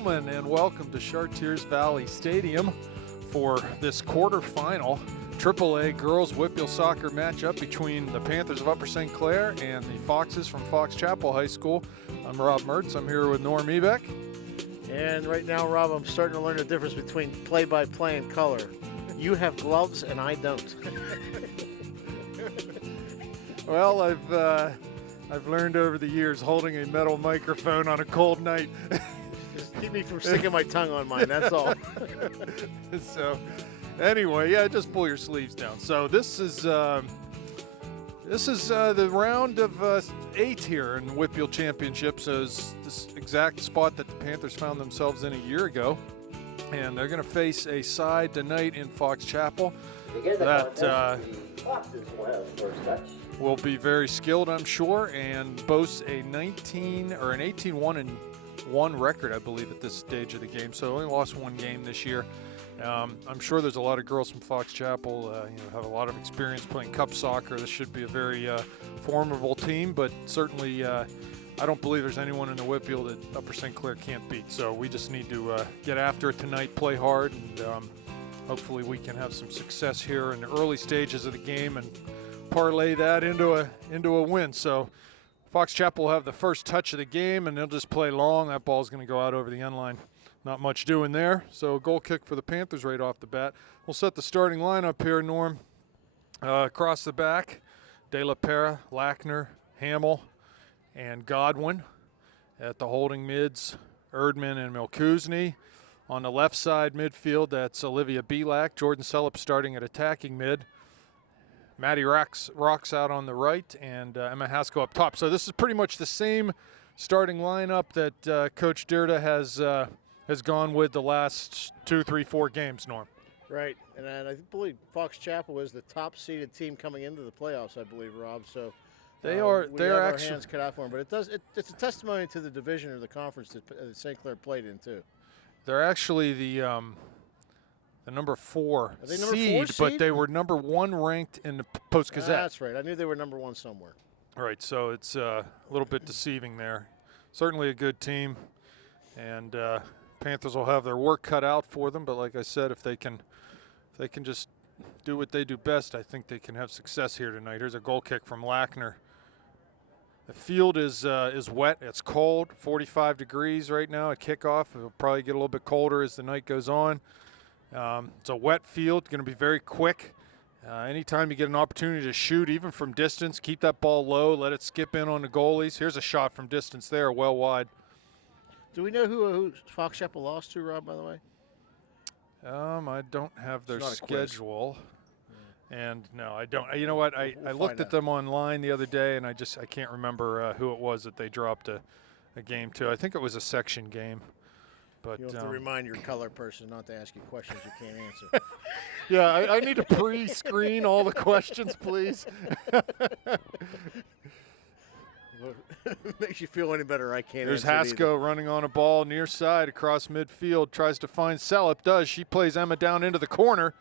gentlemen, and welcome to Chartiers Valley Stadium for this quarterfinal AAA girls WPIAL soccer matchup between the Panthers of Upper St. Clair and the Foxes from Fox Chapel High School. I'm Rob Mertz. I'm here with Norm Ebeck. And right now, Rob, I'm starting to learn the difference between play-by-play and color. You have gloves and I don't. Well, I've learned over the years holding a metal microphone on a cold night. Just keep me from sticking my tongue on mine, that's all. So, anyway, yeah, just pull your sleeves down. So this is the round of 8 here in WPIAL Championship. So it's this exact spot that the Panthers found themselves in a year ago. And they're going to face a side tonight in Fox Chapel that will be very skilled, I'm sure, and boasts a 18-1-1 record, I believe, at this stage of the game. So only lost one game this year. I'm sure there's a lot of girls from Fox Chapel, have a lot of experience playing cup soccer. This should be a very formidable team, but certainly I don't believe there's anyone in the WPIAL that Upper St. Clair can't beat. So we just need to get after it tonight, play hard, and hopefully we can have some success here in the early stages of the game and parlay that into a win. So Fox Chapel will have the first touch of the game, and they'll just play long. That ball's going to go out over the end line. Not much doing there. So goal kick for the Panthers right off the bat. We'll set the starting lineup here, Norm. Across the back, De La Pera, Lackner, Hamill, and Godwin. At the holding mids, Erdman and Milkuzni. On the left side midfield, that's Olivia Belak. Jordan Sellup starting at attacking mid. Maddie Rocks out on the right, and Emma Haskell up top. So this is pretty much the same starting lineup that Coach Dyrda has gone with the last 2, 3, 4 games, Norm. Right, and I believe Fox Chapel is the top-seeded team coming into the playoffs, I believe, Rob. So they are our actually hands cut out for them, but it's a testimony to the division or the conference that St. Clair played in too. They're actually the number 4 seed, but they were number 1 ranked in the Post-Gazette. That's right. I knew they were number 1 somewhere. All right, so it's a little bit deceiving there. Certainly a good team, and Panthers will have their work cut out for them. But like I said, if they can just do what they do best, I think they can have success here tonight. Here's a goal kick from Lackner. The field is wet. It's cold, 45 degrees right now at kickoff. It'll probably get a little bit colder as the night goes on. It's a wet field, going to be very quick. Anytime you get an opportunity to shoot, even from distance, keep that ball low, let it skip in on the goalies. Here's a shot from distance there, well wide. Do we know who Fox Chapel lost to, Rob, by the way? I don't have their schedule. And no, I don't. You know what? I looked at them online the other day, and I can't remember who it was that they dropped a game to. I think it was a section game. But you'll have to remind your color person not to ask you questions you can't answer. Yeah, I need to pre-screen all the questions, please. Makes you feel any better, I can't There's answer Haskell running on a ball near side across midfield, tries to find Sellup, does. She plays Emma down into the corner.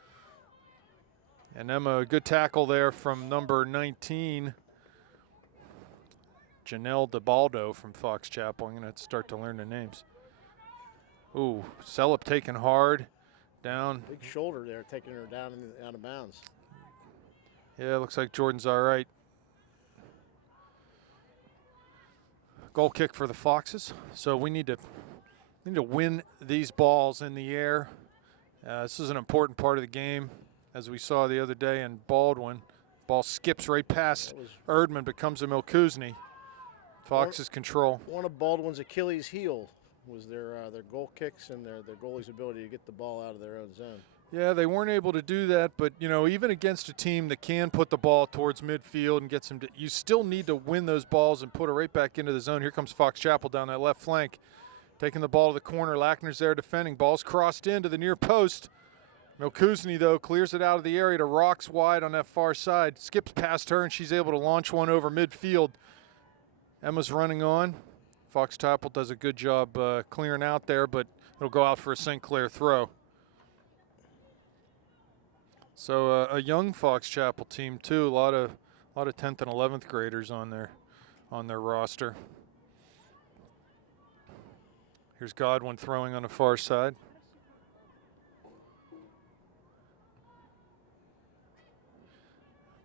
And Emma, a good tackle there from number 19, Janelle DeBaldo from Fox Chapel. I'm going to start to learn the names. Ooh, Sellup taken hard down. Big shoulder there, taking her down out of bounds. Yeah, looks like Jordan's all right. Goal kick for the Foxes. So we need to win these balls in the air. This is an important part of the game, as we saw the other day in Baldwin. Ball skips right past Erdman, becomes a Milkuzni. Foxes control. One of Baldwin's Achilles' heel was their goal kicks and their goalie's ability to get the ball out of their own zone. Yeah, they weren't able to do that, but even against a team that can put the ball towards midfield and get some, you still need to win those balls and put it right back into the zone. Here comes Fox Chapel down that left flank, taking the ball to the corner. Lackner's there defending. Ball's crossed into the near post. Milkuzni, though, clears it out of the area to Rocks wide on that far side. Skips past her, and she's able to launch one over midfield. Emma's running on. Fox Chapel does a good job clearing out there, but it'll go out for a St. Clair throw. So a young Fox Chapel team too. A lot of 10th and 11th graders on their roster. Here's Godwin throwing on the far side.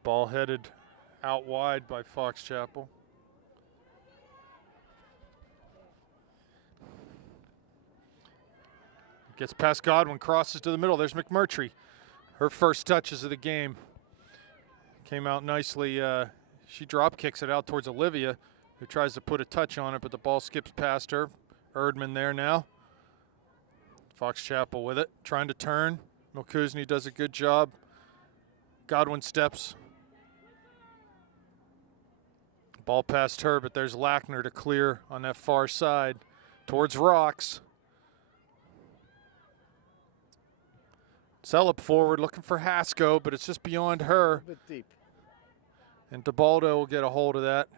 Ball headed out wide by Fox Chapel. Gets past Godwin, crosses to the middle. There's McMurtry. Her first touches of the game. Came out nicely. She drop kicks it out towards Olivia, who tries to put a touch on it, but the ball skips past her. Erdman there now. Fox Chapel with it, trying to turn. Milkuzny does a good job. Godwin steps. Ball past her, but there's Lackner to clear on that far side towards Rocks. Celup forward looking for Hasko, but it's just beyond her. A bit deep. And DeBaldo will get a hold of that.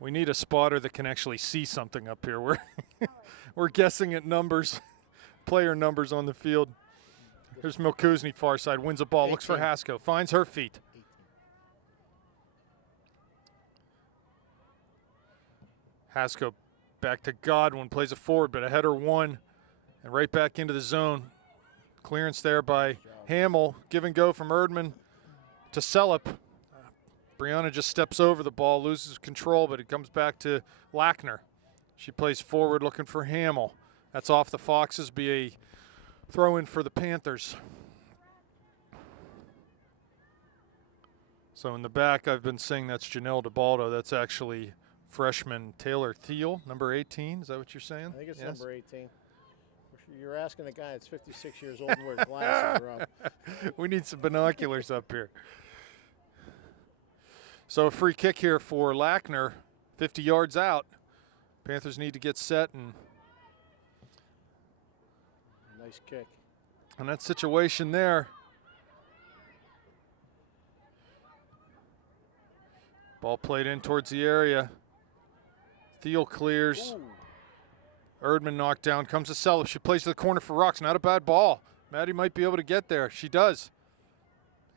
We need a spotter that can actually see something up here. We're guessing at numbers, player numbers on the field. Here's Milkuzny, far side, wins a ball, 18. looks for Hasko, finds her feet. 18. Hasko back to Godwin, plays it forward, but a header one, and right back into the zone. Clearance there by Hamill, give and go from Erdman to Celup. Brianna just steps over the ball, loses control, but it comes back to Lackner. She plays forward looking for Hamill. That's off the Foxes, be a throw in for the Panthers. So in the back, I've been saying that's Janelle DeBaldo. That's actually freshman Taylor Thiel, number 18. Is that what you're saying? I think it's Yes? number 18. You're asking a guy that's 56 years old and wears glasses, Rob. We need some binoculars up here. So a free kick here for Lackner, 50 yards out. Panthers need to get set, and Nice kick. in that situation there, ball played in towards the area. Thiel clears. Ooh. Erdman knocked down, comes to Celup. She plays to the corner for Rocks. Not a bad ball. Maddie might be able to get there. She does.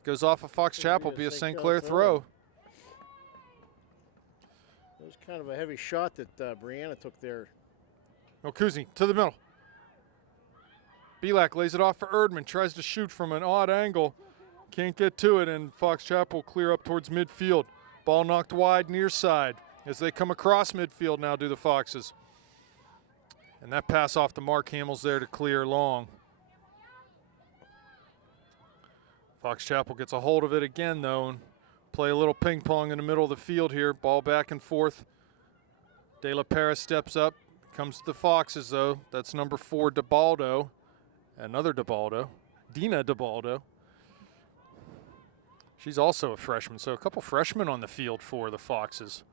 Goes off of Fox Chapel, be a St. Clair throw. It was kind of a heavy shot that Brianna took there. Milkuzny to the middle. Belak lays it off for Erdman. Tries to shoot from an odd angle. Can't get to it, and Fox Chapel clear up towards midfield. Ball knocked wide near side. As they come across midfield now do the Foxes. And that pass off the mark. Hamill's there to clear long. Fox Chapel gets a hold of it again, though, and play a little ping pong in the middle of the field here. Ball back and forth. De La Pera steps up. Comes to the Foxes, though. That's number 4, DeBaldo. Another DeBaldo. Dina DeBaldo. She's also a freshman, so a couple freshmen on the field for the Foxes.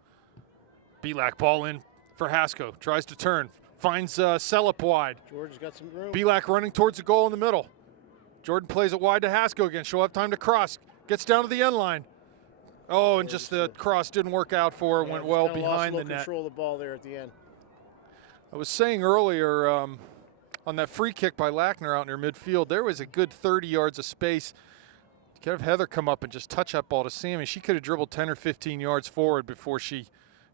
Belak ball in for Hasko. Tries to turn. Finds Celup wide. George's got some room. Belak running towards the goal in the middle. Jordan plays it wide to Hasko again. She'll have time to cross. Gets down to the end line. Oh, and just the cross didn't work out for her. Yeah, went just well kinda behind lost the net. control of the ball there at the end. I was saying earlier on that free kick by Lackner out near midfield, there was a good 30 yards of space. You could have Heather come up and just touch that ball to Sammy. She could have dribbled 10 or 15 yards forward before she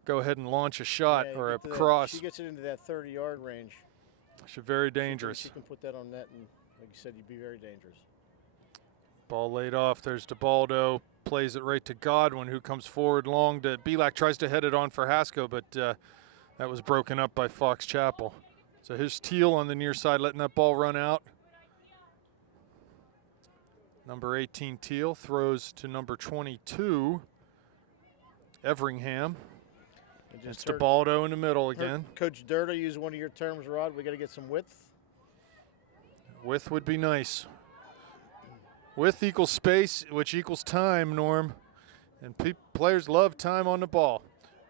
go ahead and launch a shot Yeah, or a get to that- cross. She gets it into that 30-yard range. She's very dangerous. She can put that on net, and like you said, you'd be very dangerous. Ball laid off. There's DeBaldo. Plays it right to Godwin, who comes forward long to Belak. Tries to head it on for Hasko, but that was broken up by Fox Chapel. So here's Teal on the near side, letting that ball run out. Number 18, Teal, throws to number 22, Everingham. It's DeBaldo in the middle again. Coach Durda used one of your terms, Rod. We got to get some width. Width would be nice. Width equals space, which equals time, Norm. And players love time on the ball.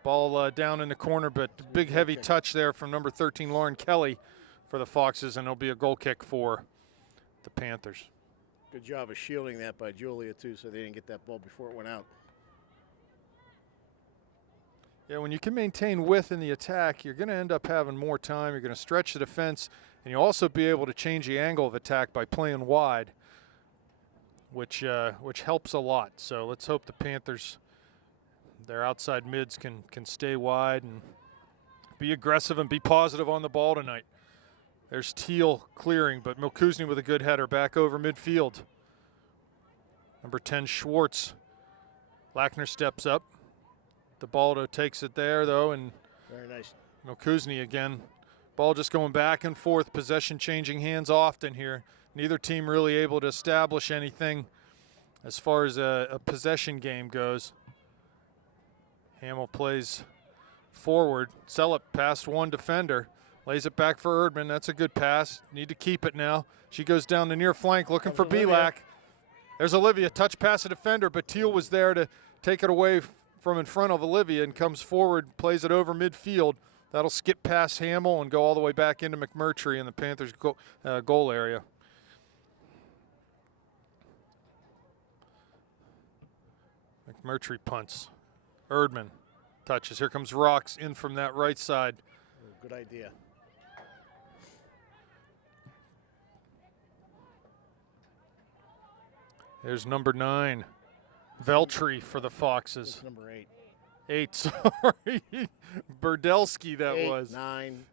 Ball down in the corner, but big heavy touch there from number 13, Lauren Kelly, for the Foxes, and it'll be a goal kick for the Panthers. Good job of shielding that by Julia, too, so they didn't get that ball before it went out. Yeah, when you can maintain width in the attack, you're going to end up having more time. You're going to stretch the defense, and you'll also be able to change the angle of attack by playing wide, which helps a lot. So let's hope the Panthers, their outside mids can stay wide and be aggressive and be positive on the ball tonight. There's Teal clearing, but Milkuzni with a good header back over midfield. Number 10, Schwartz. Lackner steps up. DeBaldo takes it there, though, and very nice. Milkuzni again. Ball just going back and forth, possession changing hands often here. Neither team really able to establish anything as far as a possession game goes. Hamill plays forward. Sellepp past one defender. Lays it back for Erdman. That's a good pass. Need to keep it now. She goes down the near flank looking for Belak. There's Olivia. Touch pass a defender, but Teal was there to take it away from in front of Olivia and comes forward, plays it over midfield. That'll skip past Hamill and go all the way back into McMurtry in the Panthers' goal area. McMurtry punts. Erdman touches. Here comes Rocks in from that right side. Good idea. There's number 9, Veltri for the Foxes. That's number 8. 8, sorry. Burdelski that 8, was. 9.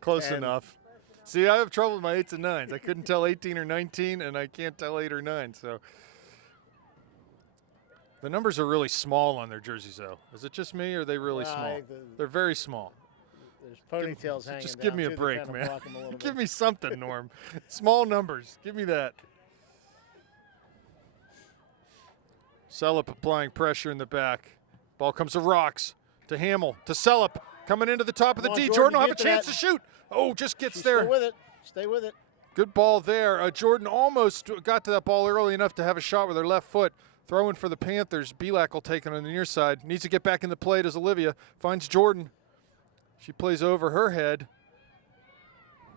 Close 10. enough. See, I have trouble with my 8s and 9s. I couldn't tell 18 or 19, and I can't tell 8 or 9. So the numbers are really small on their jerseys, though. Is it just me, or are they really small? They're very small. There's ponytails hanging Just down, give me a too, that break, kinda man. block 'em a little Give bit. me something, Norm. Small numbers. Give me that. Sellepp applying pressure in the back. Ball comes to Rocks, to Hamill, to Sellepp. Coming into the top of the Come on, D. Jordan, Jordan will have a get to chance that. to shoot. Oh, just gets She's there. Stay with it. Stay with it. Good ball there. Jordan almost got to that ball early enough to have a shot with her left foot. Throwing for the Panthers. Belak will take it on the near side. Needs to get back in the play as Olivia finds Jordan. She plays over her head.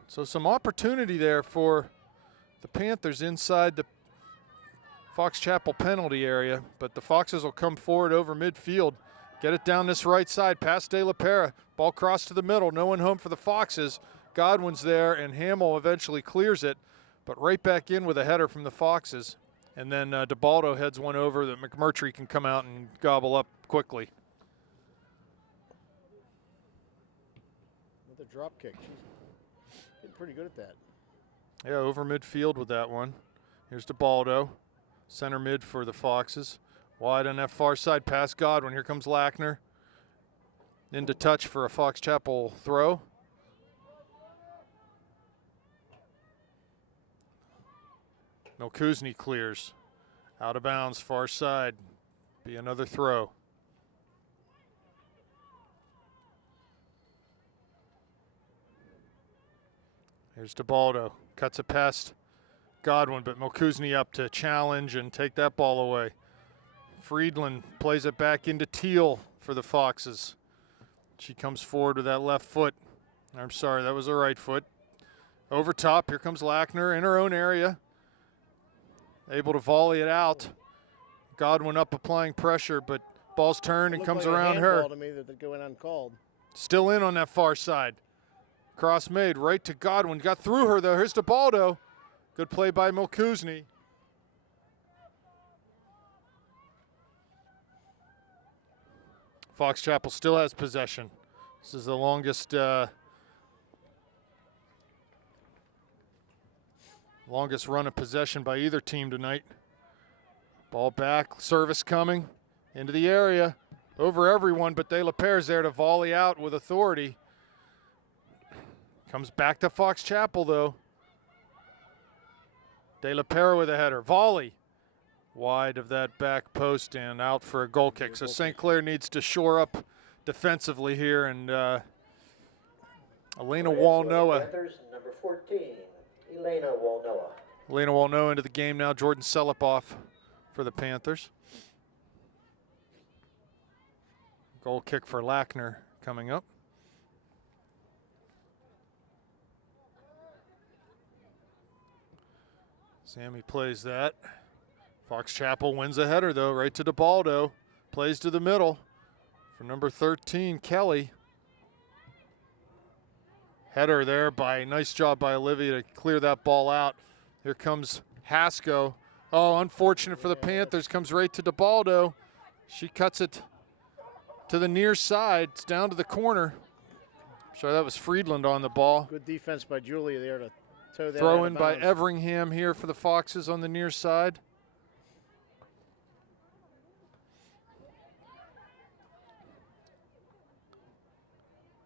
So some opportunity there for the Panthers inside the Fox Chapel penalty area, but the Foxes will come forward over midfield. Get it down this right side, past De La Pera. Ball crossed to the middle, no one home for the Foxes. Godwin's there, and Hamill eventually clears it, but right back in with a header from the Foxes. And then DeBaldo heads one over that McMurtry can come out and gobble up quickly. With a drop kick. She's getting pretty good at that. Yeah, over midfield with that one. Here's DeBaldo. Center mid for the Foxes. Wide on that far side, past Godwin. Here comes Lackner. Into touch for a Fox Chapel throw. Milkuzni clears. Out of bounds, far side. Be another throw. Here's DeBaldo. Cuts it past Godwin, but Milkuzni up to challenge and take that ball away. Friedland plays it back into Teal for the Foxes. She comes forward with that left foot. I'm sorry, that was the right foot. Over top, here comes Lackner in her own area. Able to volley it out. Godwin up applying pressure, but ball's turned and comes like around a her. handball to me that going uncalled. Still in on that far side. Cross made right to Godwin. Got through her though. Here's DeBaldo. Good play by Milkuzni. Fox Chapel still has possession. This is the longest run of possession by either team tonight. Ball back, service coming into the area, over everyone, but De La Pere's there to volley out with authority. Comes back to Fox Chapel though. De La Pere with a header, volley. Wide of that back post and out for a goal kick. So St. Clair needs to shore up defensively here, and Elena Walnoa. Number 14, Elena Walnoa. Elena Walnoa into the game now. Jordan Sellepp off for the Panthers. Goal kick for Lackner coming up. Sammy plays that. Fox Chapel wins a header though, right to DeBaldo. Plays to the middle for number 13, Kelly. Header there nice job by Olivia to clear that ball out. Here comes Hasko. Oh, unfortunate for the Panthers, comes right to DeBaldo. She cuts it to the near side. It's down to the corner. So that was Friedland on the ball. Good defense by Julia there to toe that Throw out in of by bounds. Everingham here for the Foxes on the near side.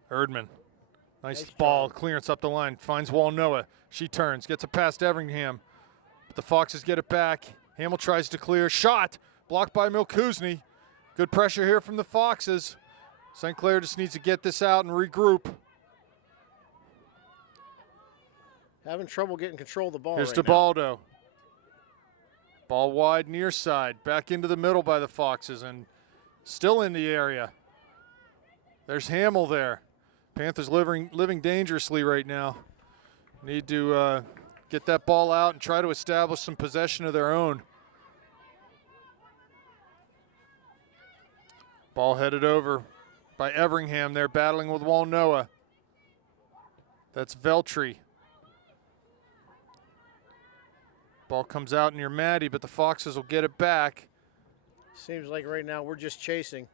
Erdman. Nice ball, job. clearance up the line, finds Walnoa. She turns, gets it past Everingham. But the Foxes get it back. Hamill tries to clear, shot, blocked by Milkuzni. Good pressure here from the Foxes. St. Clair just needs to get this out and regroup. Having trouble getting control of the ball Here's right now. DeBaldo. Ball wide near side, back into the middle by the Foxes and still in the area. There's Hamill there. Panthers living dangerously right now. Need to get that ball out and try to establish some possession of their own. Ball headed over by Everingham there, battling with Walnoa. That's Veltri. Ball comes out near Maddie, but the Foxes will get it back. Seems like right now we're just chasing.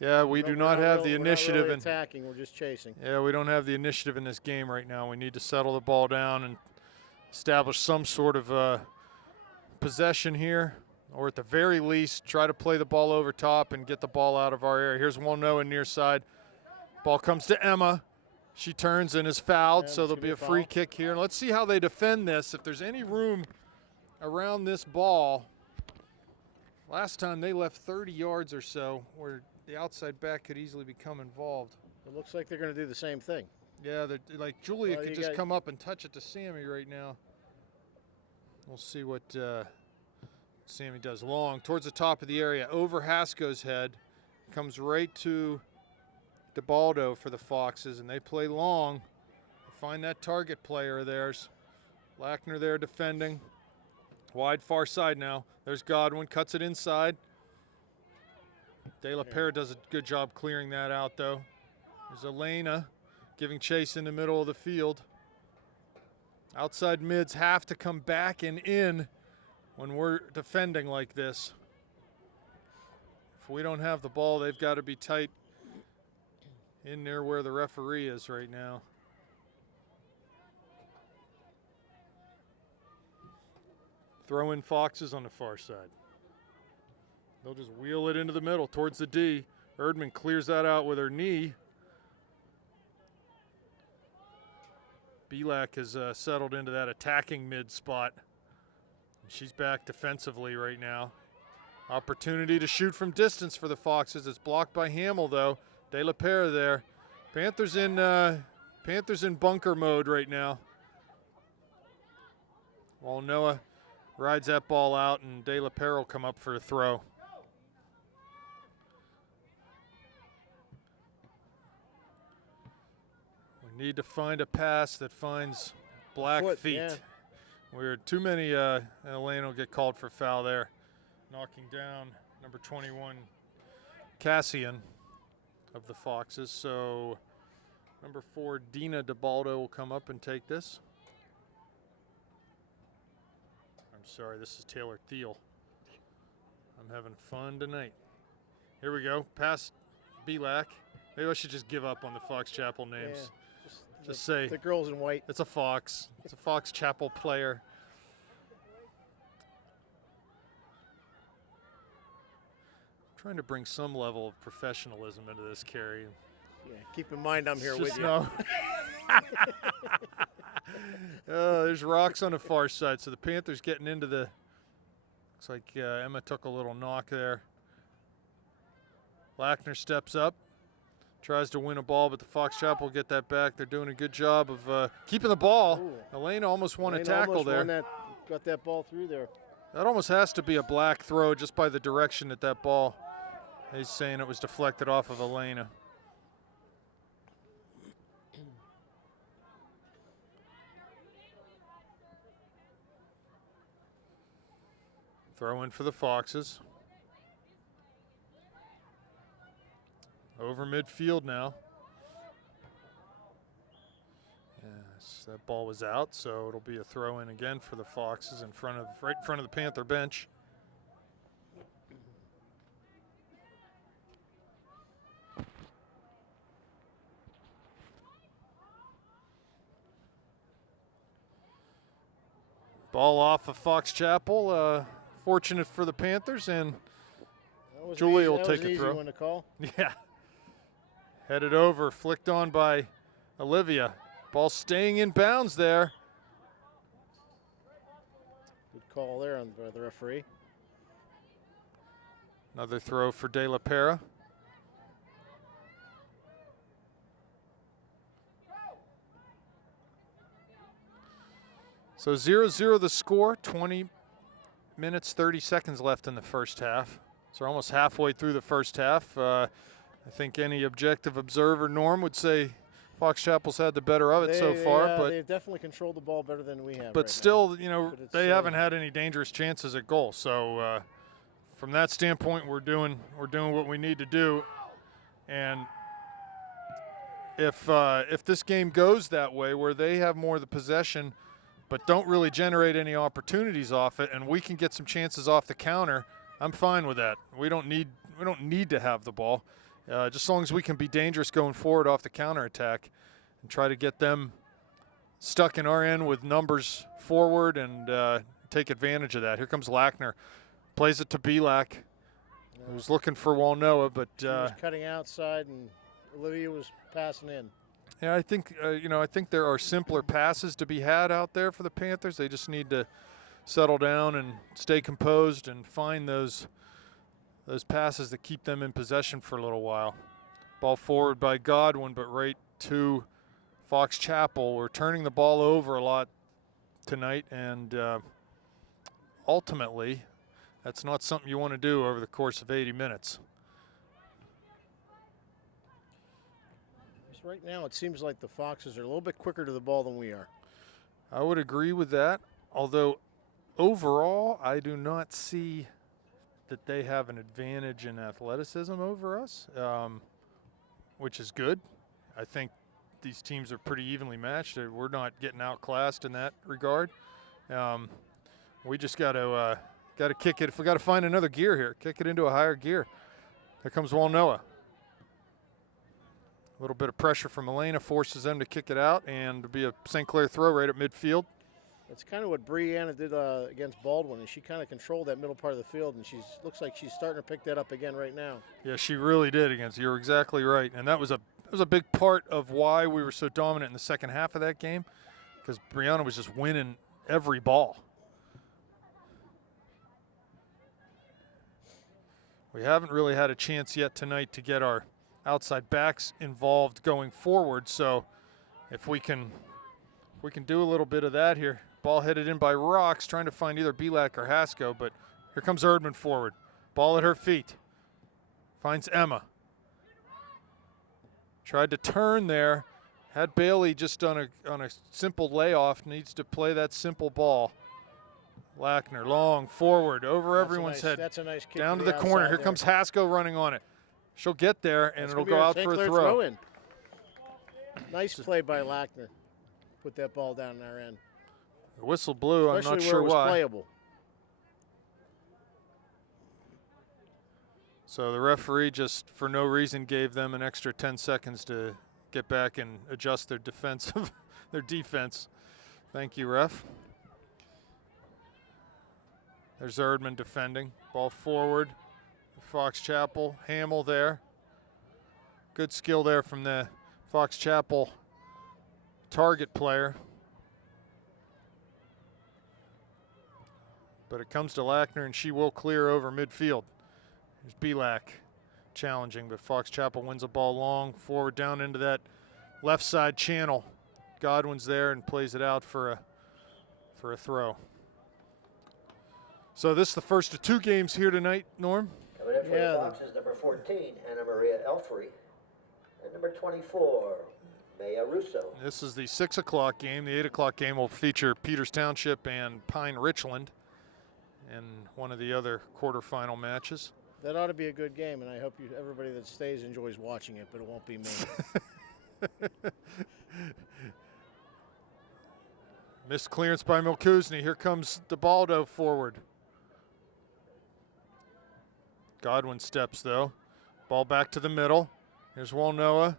Yeah, we do not have the initiative. We're not really attacking, we're just chasing. Yeah, we don't have the initiative in this game right now. We need to settle the ball down and establish some sort of possession here, or at the very least, try to play the ball over top and get the ball out of our area. Here's Walnoa near side. Ball comes to Emma. She turns and is fouled, so there'll be a free kick here. And let's see how they defend this. If there's any room around this ball, last time they left 30 yards or so where the outside back could easily become involved. It looks like they're going to do the same thing. Yeah, like Julia Well, could just come up and touch it to Sammy right now. We'll see what Sammy does. Long towards the top of the area, over Hasko's head, comes right to DeBaldo for the Foxes, and they play long. Find that target player of theirs. Lackner there defending. Wide far side now. There's Godwin, cuts it inside. De La Pere does a good job clearing that out, though. There's Elena giving chase in the middle of the field. Outside mids have to come back and in when we're defending like this. If we don't have the ball, they've got to be tight in there where the referee is right now. Throw in Foxes on the far side. They'll just wheel it into the middle towards the D. Erdman clears that out with her knee. Belak has settled into that attacking mid spot. She's back defensively right now. Opportunity to shoot from distance for the Foxes. It's blocked by Hamill, though. De La Pere there. Panthers in bunker mode right now. Walnoa rides that ball out, and De La Pere will come up for a throw. We need to find a pass that finds black feet. Yeah. We're too many, and Elaine will get called for foul there. Knocking down number 21, Cassian of the Foxes. So number 4, Dina DeBaldo will come up and take this. I'm sorry, this is Taylor Thiel. I'm having fun tonight. Here we go, past Belak. Maybe I should just give up on the Fox Chapel names. Yeah. Just say the girls in white. it's a Fox. It's a Fox Chapel player. Trying to bring some level of professionalism into this, Carrie. Yeah, keep in mind I'm here with Just you. no. There's rocks on the far side, so the Panthers getting into the. Looks like Emma took a little knock there. Lackner steps up, tries to win a ball, but the Fox Chapel get that back. They're doing a good job of keeping the ball. Ooh. Elena almost won a Lane tackle almost there. won that, got that ball through there. That almost has to be a black throw just by the direction that ball. He's saying it was deflected off of Elena. Throw in for the Foxes. over midfield now. Yes, that ball was out, so it'll be a throw in again for the Foxes right in front of the Panther bench. Ball off of Fox Chapel. Fortunate for the Panthers, and Julia will take a throw. One to call. Yeah. Headed over, flicked on by Olivia. Ball staying in bounds there. Good call there by the referee. Another throw for De La Pera. So 0-0 the score, 20 minutes, 30 seconds left in the first half. So we're almost halfway through the first half. I think any objective observer, Norm, would say Fox Chapel's had the better of it so far. But they've definitely controlled the ball better than we have. But right still, now. you know, they haven't had any dangerous chances at goal. So from that standpoint, we're doing what we need to do. And if this game goes that way, where they have more of the possession, but don't really generate any opportunities off it, and we can get some chances off the counter, I'm fine with that. We don't need to have the ball, just as long as we can be dangerous going forward off the counterattack and try to get them stuck in our end with numbers forward and take advantage of that. Here comes Lackner, plays it to Belak, who's looking for Walnoa, but he was cutting outside and Olivia was passing in. Yeah, I think I think there are simpler passes to be had out there for the Panthers. They just need to settle down and stay composed and find those passes that keep them in possession for a little while. Ball forward by Godwin, but right to Fox Chapel. We're turning the ball over a lot tonight, and ultimately, that's not something you want to do over the course of 80 minutes. Right now, it seems like the Foxes are a little bit quicker to the ball than we are. I would agree with that, although overall, I do not see that they have an advantage in athleticism over us, which is good. I think these teams are pretty evenly matched. We're not getting outclassed in that regard. We just got to kick it. If we got to find another gear here, kick it into a higher gear. Here comes Walnoa. A little bit of pressure from Elena forces them to kick it out, and it'll be a St. Clair throw right at midfield. That's kind of what Brianna did against Baldwin, and she kind of controlled that middle part of the field, and looks like she's starting to pick that up again right now. Yeah, she really did against. You're exactly right, and that was a big part of why we were so dominant in the second half of that game, because Brianna was just winning every ball. We haven't really had a chance yet tonight to get our outside backs involved going forward, so if we can do a little bit of that here. Ball headed in by Rocks, trying to find either Belak or Haskell, but here comes Erdman forward. Ball at her feet. Finds Emma. Tried to turn there. Had Bailey just on a simple layoff. Needs to play that simple ball. Lackner, long, forward, over everyone's head. That's a nice kick down to the corner. Here comes Haskell running on it. She'll get there, and it'll go out for a throw. Nice play by Lackner. Put that ball down in our end. The whistle blew. Especially I'm not where sure it was why. Playable. So the referee just, for no reason, gave them an extra 10 seconds to get back and adjust their defense. Thank you, ref. There's Erdman defending. Ball forward. Fox Chapel, Hamill there. Good skill there from the Fox Chapel target player. But it comes to Lackner, and she will clear over midfield. There's Belak challenging, but Fox Chapel wins a ball long, forward down into that left side channel. Godwin's there and plays it out for a throw. So this is the first of two games here tonight, Norm. Coming in for the Foxes, number 14, Anna Maria Elfrey, and number 24, Maya Russo. This is the 6 o'clock game. The 8 o'clock game will feature Peters Township and Pine Richland in one of the other quarterfinal matches. That ought to be a good game, and I hope everybody that stays enjoys watching it, but it won't be me. Missed clearance by Milkuzny. Here comes DeBaldo forward. Godwin steps, though. Ball back to the middle. Here's Walnoa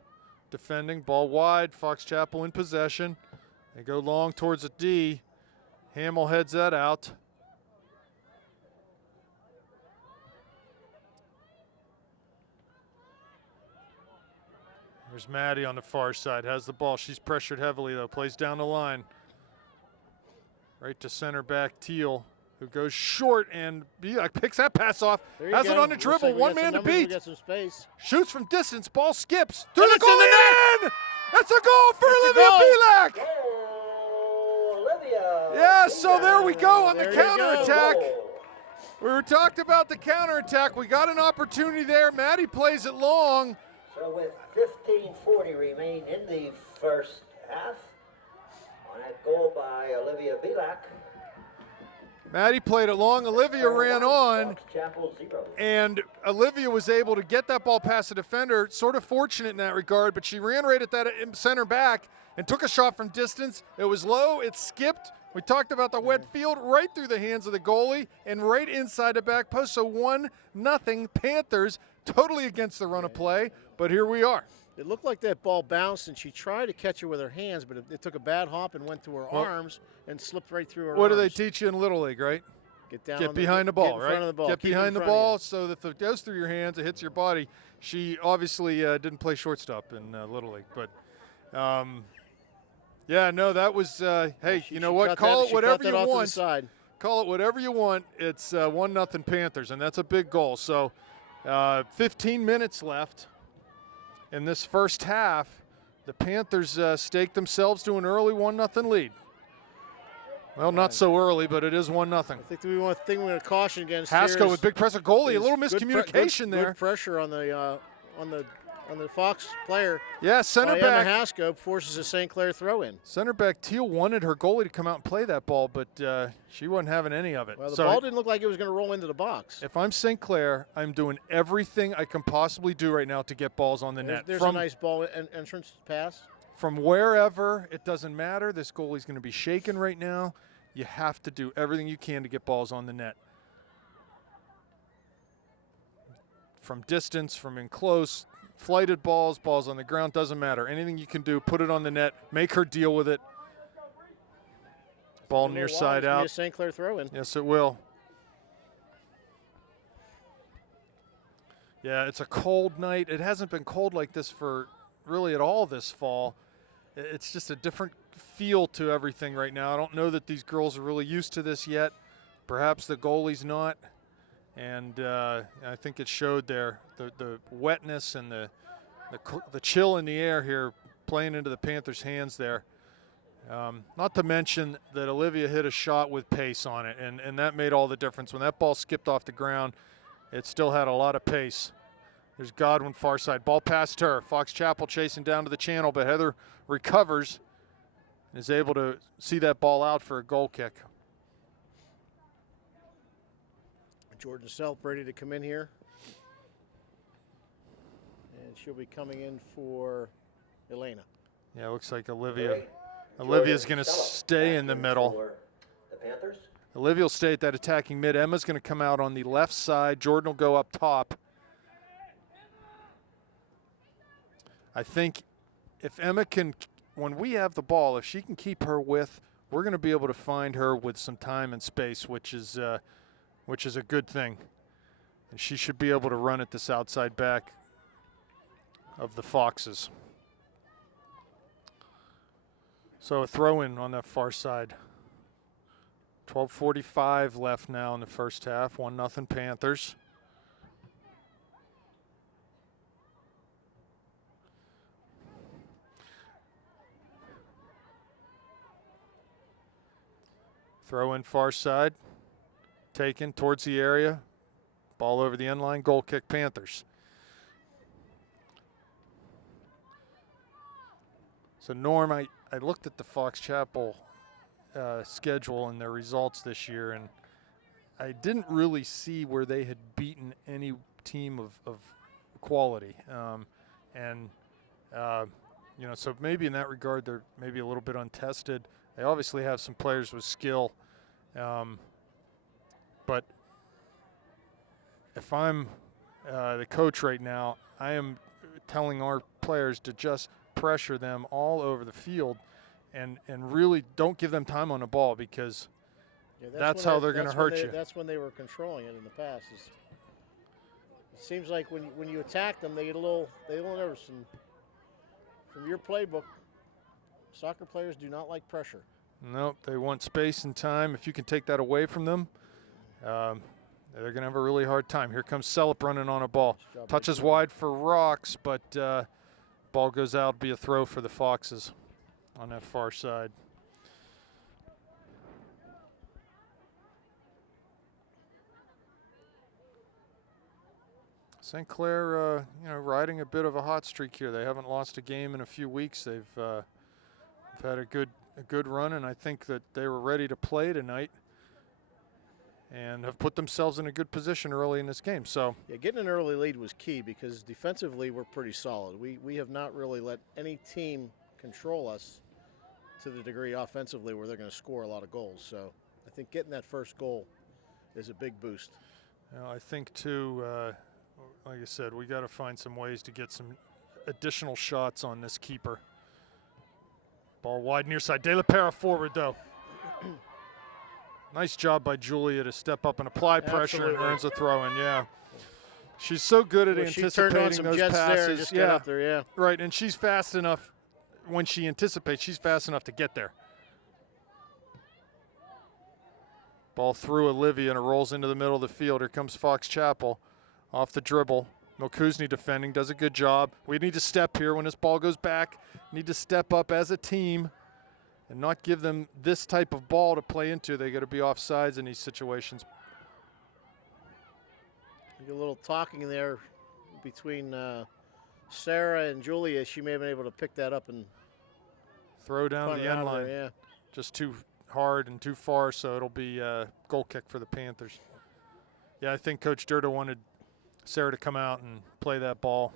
defending. Ball wide. Fox Chapel in possession. They go long towards the D. Hamill heads that out. There's Maddie on the far side. Has the ball. She's pressured heavily, though. Plays down the line. Right to center back Teal, who goes short and picks that pass off. Has it on the dribble. Like one man to beat. Got some space. Shoots from distance. Ball skips. Through the goal in! That's a goal for Olivia Bilak. Olivia. Yeah, so there we go on the There you counterattack. Goal. We were talked about the counterattack. We got an opportunity there. Maddie plays it long. So with 15:40 remain in the first half, on that goal by Olivia Bilak. Maddie played it long. Olivia ran on. Fox Chapel 0. And Olivia was able to get that ball past the defender. Sort of fortunate in that regard, but she ran right at that center back and took a shot from distance. It was low. It skipped. We talked about the wet field, right through the hands of the goalie and right inside the back post. So 1-0 Panthers, totally against the run of play, but here we are. It looked like that ball bounced, and she tried to catch it with her hands, but it took a bad hop and went to her arms and slipped right through her What do arms. they teach you in Little League, right? Get behind the ball, get in right? front of the ball. Get Keep it in behind the front of ball so that if it goes through your hands, it hits your body. She obviously didn't play shortstop in Little League, but yeah, no, that was, hey, you know what? Call it whatever you want. Call it whatever you want. It's 1-0 Panthers, and that's a big goal. So 15 minutes left in this first half. The Panthers stake themselves to an early 1-0 lead. Well, not so early, but it is 1-0. I think the one thing we're going to caution against Haskell here with big pressure goalie, a little good miscommunication there. Good pressure on the Fox player. Yeah, center Emma back. Haskell forces a St. Clair throw in. Center back Teal wanted her goalie to come out and play that ball, but she wasn't having any of it. Well, the ball didn't look like it was going to roll into the box. If I'm St. Clair, I'm doing everything I can possibly do right now to get balls on the net. There's a nice ball entrance pass. From wherever, it doesn't matter. This goalie's going to be shaking right now. You have to do everything you can to get balls on the net. From distance, from in close, flighted balls, balls on the ground, doesn't matter. Anything you can do, put it on the net, make her deal with it. Ball near side out. Be a St. Clair throw in. Yes, it will. Yeah, it's a cold night. It hasn't been cold like this for really at all this fall. It's just a different feel to everything right now. I don't know that these girls are really used to this yet. Perhaps the goalie's not. And I think it showed there, the wetness and the chill in the air here playing into the Panthers' hands there. Not to mention that Olivia hit a shot with pace on it, and that made all the difference. When that ball skipped off the ground, it still had a lot of pace. There's Godwin far side. Ball past her. Fox Chapel chasing down to the channel, but Heather recovers and is able to see that ball out for a goal kick. Jordan Self ready to come in here. And she'll be coming in for Elena. Yeah, it looks like Olivia's going to stay in the middle. The Panthers. Olivia will stay at that attacking mid. Emma's going to come out on the left side. Jordan will go up top. I think if Emma can, when we have the ball, if she can keep her width, we're going to be able to find her with some time and space, which is a good thing. And she should be able to run at this outside back of the Foxes. So a throw in on that far side. 12:45 left now in the first half. 1-0 Panthers. Throw in far side. Taken towards the area. Ball over the end line. Goal kick Panthers. So Norm, I looked at the Fox Chapel schedule and their results this year, and I didn't really see where they had beaten any team of quality. You know, so maybe in that regard they're maybe a little bit untested. They obviously have some players with skill, but if I'm the coach right now, I am telling our players to just pressure them all over the field and really don't give them time on the ball, because that's how they're going to hurt you. That's when they were controlling it in the past. It seems like when you attack them, they get a little nervous. And from your playbook, soccer players do not like pressure. Nope, they want space and time. If you can take that away from them, they're going to have a really hard time. Here comes Celup running on a ball. Touches wide for Rocks, but ball goes out. Be a throw for the Foxes on that far side. St. Clair, you know, riding a bit of a hot streak here. They haven't lost a game in a few weeks. They've had a good run, and I think that they were ready to play tonight and have put themselves in a good position early in this game. So yeah, getting an early lead was key, because defensively we're pretty solid. We have not really let any team control us to the degree offensively where they're going to score a lot of goals. So I think getting that first goal is a big boost. You know, I think too, like I said, we got to find some ways to get some additional shots on this keeper. Ball wide near side. De La Pera forward though. Nice job by Julia to step up and apply pressure and earns a throw in. Yeah, she's so good at anticipating those passes. Just get up there, yeah. Right, and she's fast enough. When she anticipates, she's fast enough to get there. Ball through Olivia, and it rolls into the middle of the field. Here comes Fox Chapel off the dribble. Milkuzny defending, does a good job. We need to step here when this ball goes back. Need to step up as a team and not give them this type of ball to play into. They got to be offsides in these situations. A little talking there between Sarah and Julia. She may have been able to pick that up and throw down the end line. Yeah. Just too hard and too far, so it'll be a goal kick for the Panthers. Yeah, I think Coach Durda wanted Sarah to come out and play that ball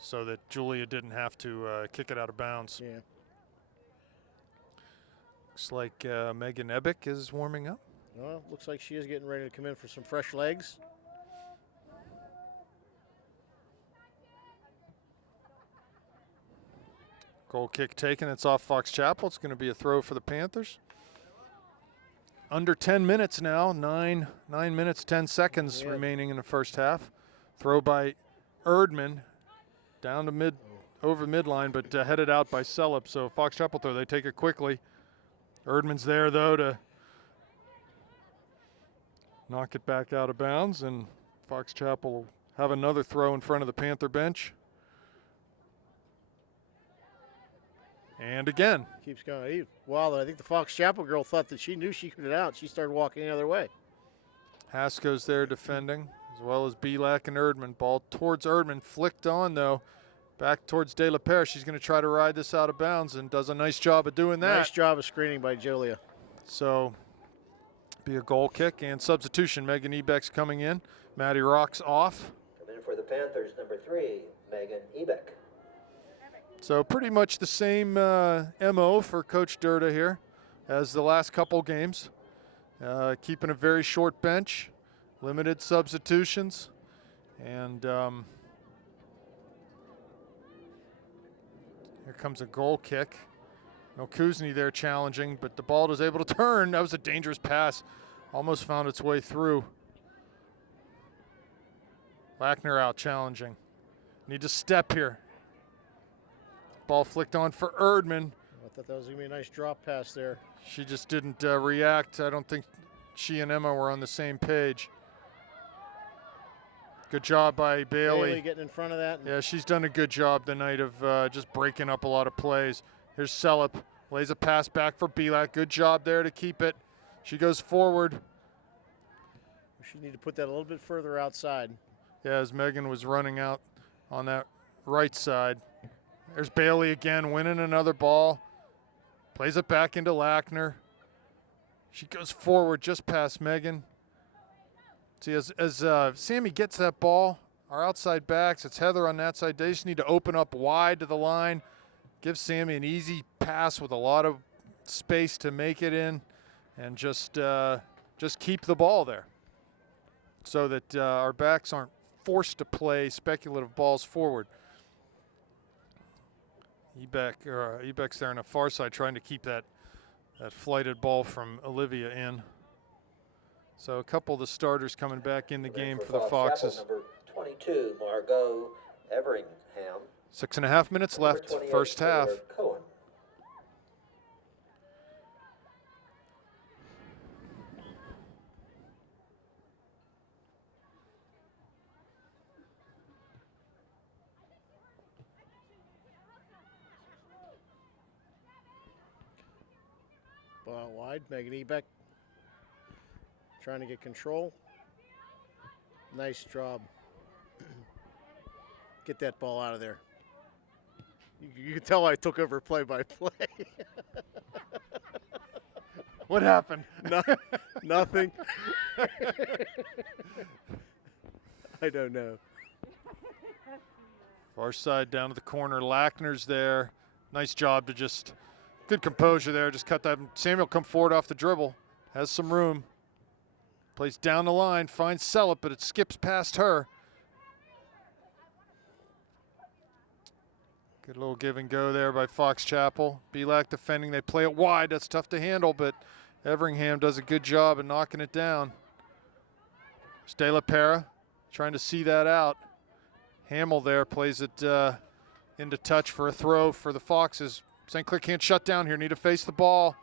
so that Julia didn't have to kick it out of bounds. Yeah. Looks like Megan Ebick is warming up. Well, looks like she is getting ready to come in for some fresh legs. Goal kick taken. It's off Fox Chapel. It's going to be a throw for the Panthers. Under 10 minutes now. 9 minutes, 10 seconds remaining in the first half. Throw by Erdman down to over midline, but headed out by Celup. So Fox Chapel throw. They take it quickly. Erdman's there, though, to knock it back out of bounds, and Fox Chapel will have another throw in front of the Panther bench. And again. Keeps going. Wow, I think the Fox Chapel girl thought that she knew she could get out. She started walking the other way. Hasko's there defending, as well as Belak and Erdman. Ball towards Erdman, flicked on, though. Back towards De La Pera. She's going to try to ride this out of bounds and does a nice job of doing that. Nice job of screening by Julia. So, be a goal kick and substitution. Megan Ebeck's coming in. Maddie Rocks off. Come in for the Panthers, number 3, Megan Ebeck. So pretty much the same MO for Coach Durda here as the last couple games. Keeping a very short bench, limited substitutions, and here comes a goal kick. Milkuzny there challenging, but the ball was able to turn. That was a dangerous pass. Almost found its way through. Lackner out challenging. Need to step here. Ball flicked on for Erdman. I thought that was going to be a nice drop pass there. She just didn't react. I don't think she and Emma were on the same page. Good job by Bailey. Bailey getting in front of that. Yeah, she's done a good job tonight of just breaking up a lot of plays. Here's Celup. Lays a pass back for Belak. Good job there to keep it. She goes forward. She need to put that a little bit further outside. Yeah, as Megan was running out on that right side. There's Bailey again, winning another ball. Plays it back into Lackner. She goes forward just past Megan. See, as Sammy gets that ball, our outside backs, it's Heather on that side. They just need to open up wide to the line, give Sammy an easy pass with a lot of space to make it in, and just keep the ball there so that our backs aren't forced to play speculative balls forward. Ebeck's there on the far side trying to keep that flighted ball from Olivia in. So a couple of the starters coming back in the game for the Foxes. Number 22, Margot Everingham. 6.5 minutes left, first half. Cohen. Ball wide, Megan Ebeck trying to get control. Nice job. Get that ball out of there. You can tell I took over play-by-play. What happened? Nothing. I don't know. Far side down to the corner. Lackner's there. Nice job to just, good composure there. Just cut that. Samuel come forward off the dribble. Has some room. Plays down the line. Finds Sellett, but it skips past her. Good little give and go there by Fox Chapel. Belak defending. They play it wide. That's tough to handle, but Everingham does a good job of knocking it down. De La Pera trying to see that out. Hamill there plays it into touch for a throw for the Foxes. St. Clair can't shut down here. Need to face the ball.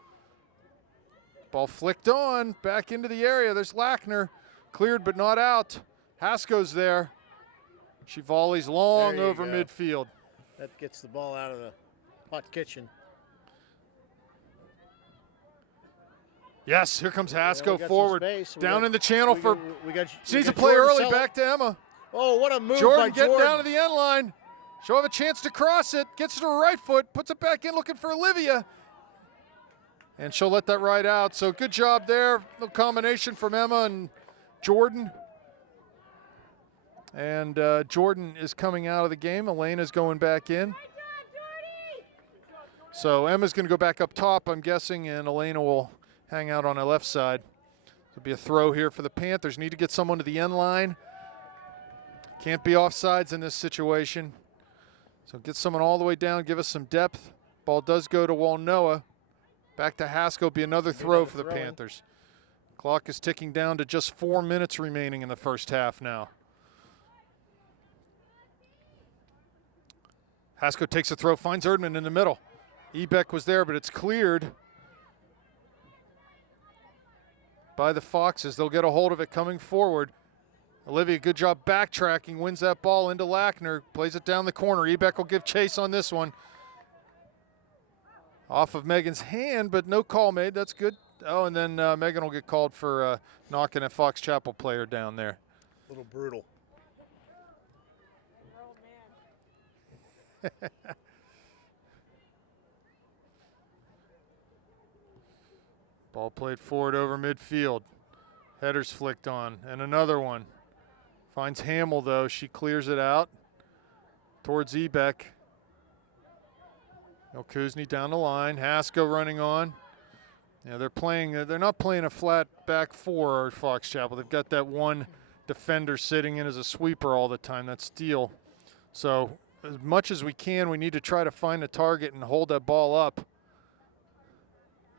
Ball flicked on. Back into the area. There's Lackner. Cleared but not out. Hasko's there. She volleys long over midfield. That gets the ball out of the hot kitchen. Yes, here comes Hasko forward. Down in the channel she needs to play Jordan early. Sellett. Back to Emma. Oh, what a move Jordan by getting down to the end line. She'll have a chance to cross it. Gets to her right foot. Puts it back in looking for Olivia. And she'll let that right out. So good job there. No combination from Emma and Jordan. And Jordan is coming out of the game. Elena's going back in. So Emma's going to go back up top, I'm guessing, and Elena will hang out on the left side. There'll be a throw here for the Panthers. Need to get someone to the end line. Can't be offsides in this situation. So get someone all the way down, give us some depth. Ball does go to Walnoa. Back to Hasko, be another throw for the Panthers. Clock is ticking down to just 4 minutes remaining in the first half now. Hasko takes a throw, finds Erdman in the middle. Ebeck was there, but it's cleared by the Foxes. They'll get a hold of it coming forward. Olivia, good job backtracking, wins that ball into Lackner, plays it down the corner. Ebeck will give chase on this one. Off of Megan's hand, but no call made. That's good. Oh, and then Megan will get called for knocking a Fox Chapel player down there. A little brutal. Ball played forward over midfield. Headers flicked on, and another one. Finds Hamill, though. She clears it out towards Ebeck. Kuzny down the line. Hasko running on. Yeah, they're not playing a flat back four, Fox Chapel. They've got that one defender sitting in as a sweeper all the time. That's Steele. So as much as we can, we need to try to find a target and hold that ball up.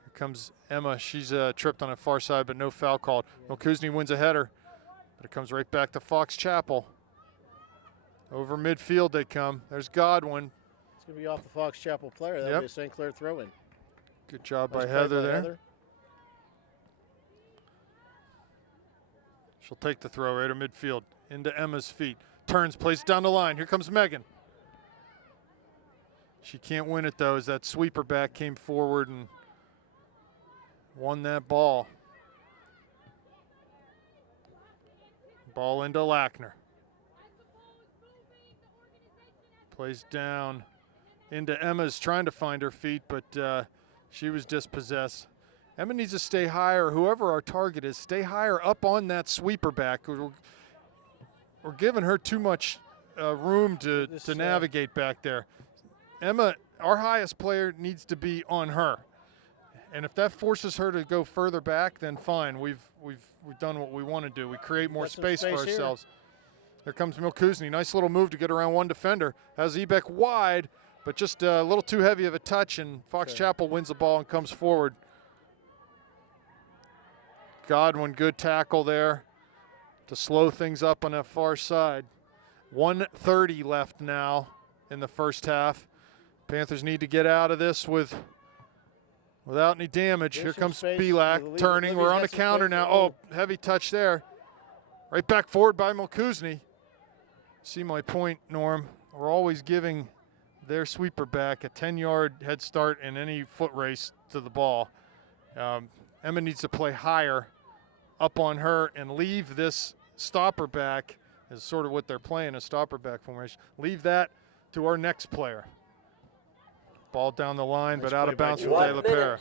Here comes Emma. She's tripped on the far side, but no foul called. Kuzny wins a header, but it comes right back to Fox Chapel. Over midfield they come. There's Godwin. It's going to be off the Fox Chapel player. That'll be a St. Clair throw-in. Good job by Heather there. Heather. She'll take the throw right to midfield. Into Emma's feet. Turns, plays down the line. Here comes Megan. She can't win it, though, as that sweeper back came forward and won that ball. Ball into Lackner. Plays down into Emma's, trying to find her feet, but she was dispossessed. Emma needs to stay higher, whoever our target is, stay higher up on that sweeper back. We're giving her too much room to navigate back there. Emma, our highest player, needs to be on her. And if that forces her to go further back, then fine. We've done what we want to do. We create more space for ourselves. Here comes Milkuzny. Nice little move to get around one defender. Has Ebeck wide, but just a little too heavy of a touch, and Fox Chapel wins the ball and comes forward. Godwin, good tackle there to slow things up on that far side. 1:30 left now in the first half. Panthers need to get out of this without any damage. Here comes Belak turning. We're on the counter now. Oh, heavy touch there. Right back forward by Milkuzny. See my point, Norm. We're always giving their sweeper back a 10-yard head start in any foot race to the ball. Emma needs to play higher up on her and leave this stopper back, is sort of what they're playing, a stopper back formation. Leave that to our next player. Ball down the line, but out of bounds from De La Pera.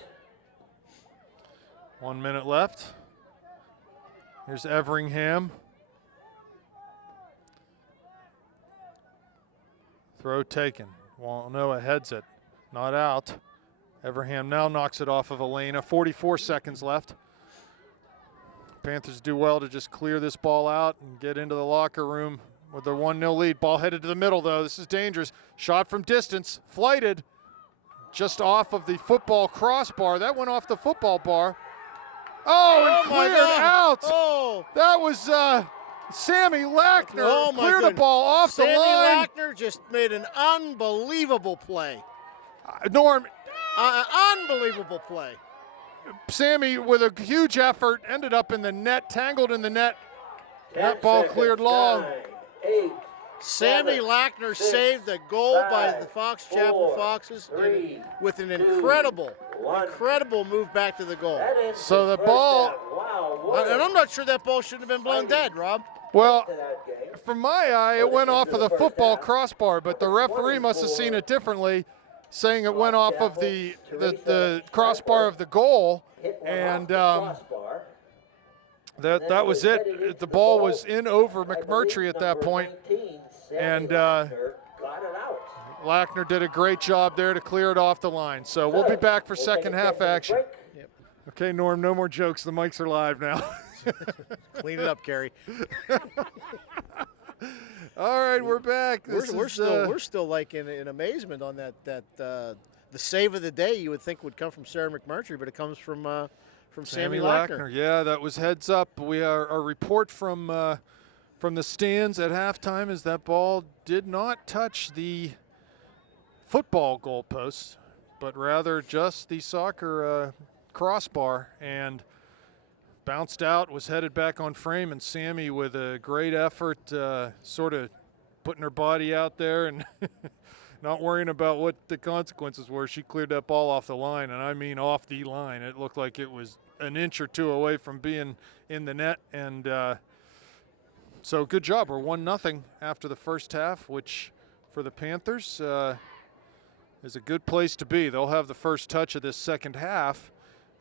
1 minute left. Here's Everingham. Throw taken. Walnoa heads it. Not out. Everingham now knocks it off of Elena. 44 seconds left. Panthers do well to just clear this ball out and get into the locker room with their 1-0 lead. Ball headed to the middle, though. This is dangerous. Shot from distance. Flighted. Just off of the football crossbar. That went off the football bar. Oh, and cleared out. Oh. That was Sammy Lackner. Cleared the ball off the line. Sammy Lackner just made an unbelievable play. Norm. Unbelievable play. Sammy, with a huge effort, ended up in the net, tangled in the net. That ball cleared long. 9, 8, Sammy Lackner saved the goal by the Fox Chapel Foxes with an incredible move back to the goal. So the ball, and I'm not sure that ball shouldn't have been blown dead, Rob. Well, from my eye, it went off of the football crossbar, but the referee must have seen it differently, saying it went off of the crossbar of the goal, and that was it. The ball was in over McMurtry at that point, and Lackner did a great job there to clear it off the line. So we'll be back for second half action. Yep. Okay, Norm, no more jokes. The mics are live now. Clean it up, Gary. All right, we're back. We're still like in amazement on that the save of the day. You would think would come from Sarah McMurtry, but it comes from Sammy Lackner. Yeah, that was heads up. We are a report from the stands at halftime is that ball did not touch the football goalpost, but rather just the soccer crossbar, and bounced out, was headed back on frame, and Sammy, with a great effort, sort of putting her body out there and not worrying about what the consequences were. She cleared that ball off the line, and I mean off the line. It looked like it was an inch or two away from being in the net, and so good job. We're 1-0 after the first half, which for the Panthers is a good place to be. They'll have the first touch of this second half,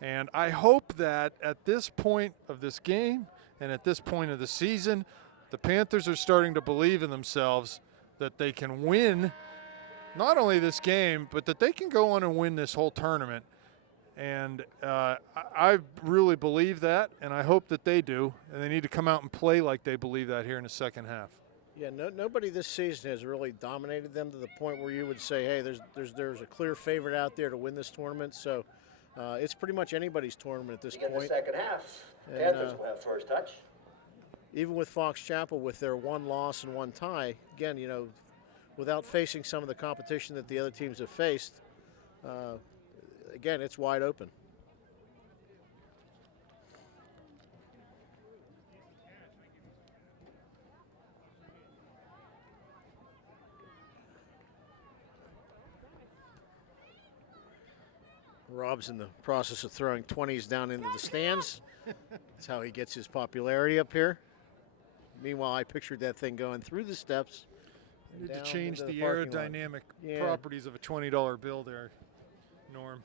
and I hope that at this point of this game and at this point of the season, the Panthers are starting to believe in themselves that they can win not only this game, but that they can go on and win this whole tournament. And I really believe that, and I hope that they do. And they need to come out and play like they believe that here in the second half. Yeah, nobody this season has really dominated them to the point where you would say, hey, there's a clear favorite out there to win this tournament. So it's pretty much anybody's tournament at this point. The second half, Panthers will have first touch. Even with Fox Chapel, with their one loss and one tie, again, without facing some of the competition that the other teams have faced, again, it's wide open. Rob's in the process of throwing 20s down into the stands. That's how he gets his popularity up here. Meanwhile, I pictured that thing going through the steps. You need to change the aerodynamic properties of a $20 bill there, Norm.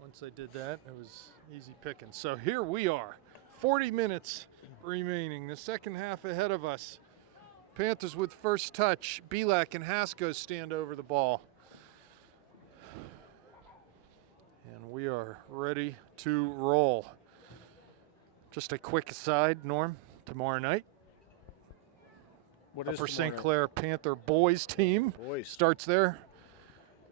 Once I did that, it was easy picking. So here we are, 40 minutes remaining. The second half ahead of us. Panthers with first touch. Belak and Hasko stand over the ball. And we are ready to roll. Just a quick aside, Norm, tomorrow night. What is Upper tomorrow St. night? Clair Panther boys team starts their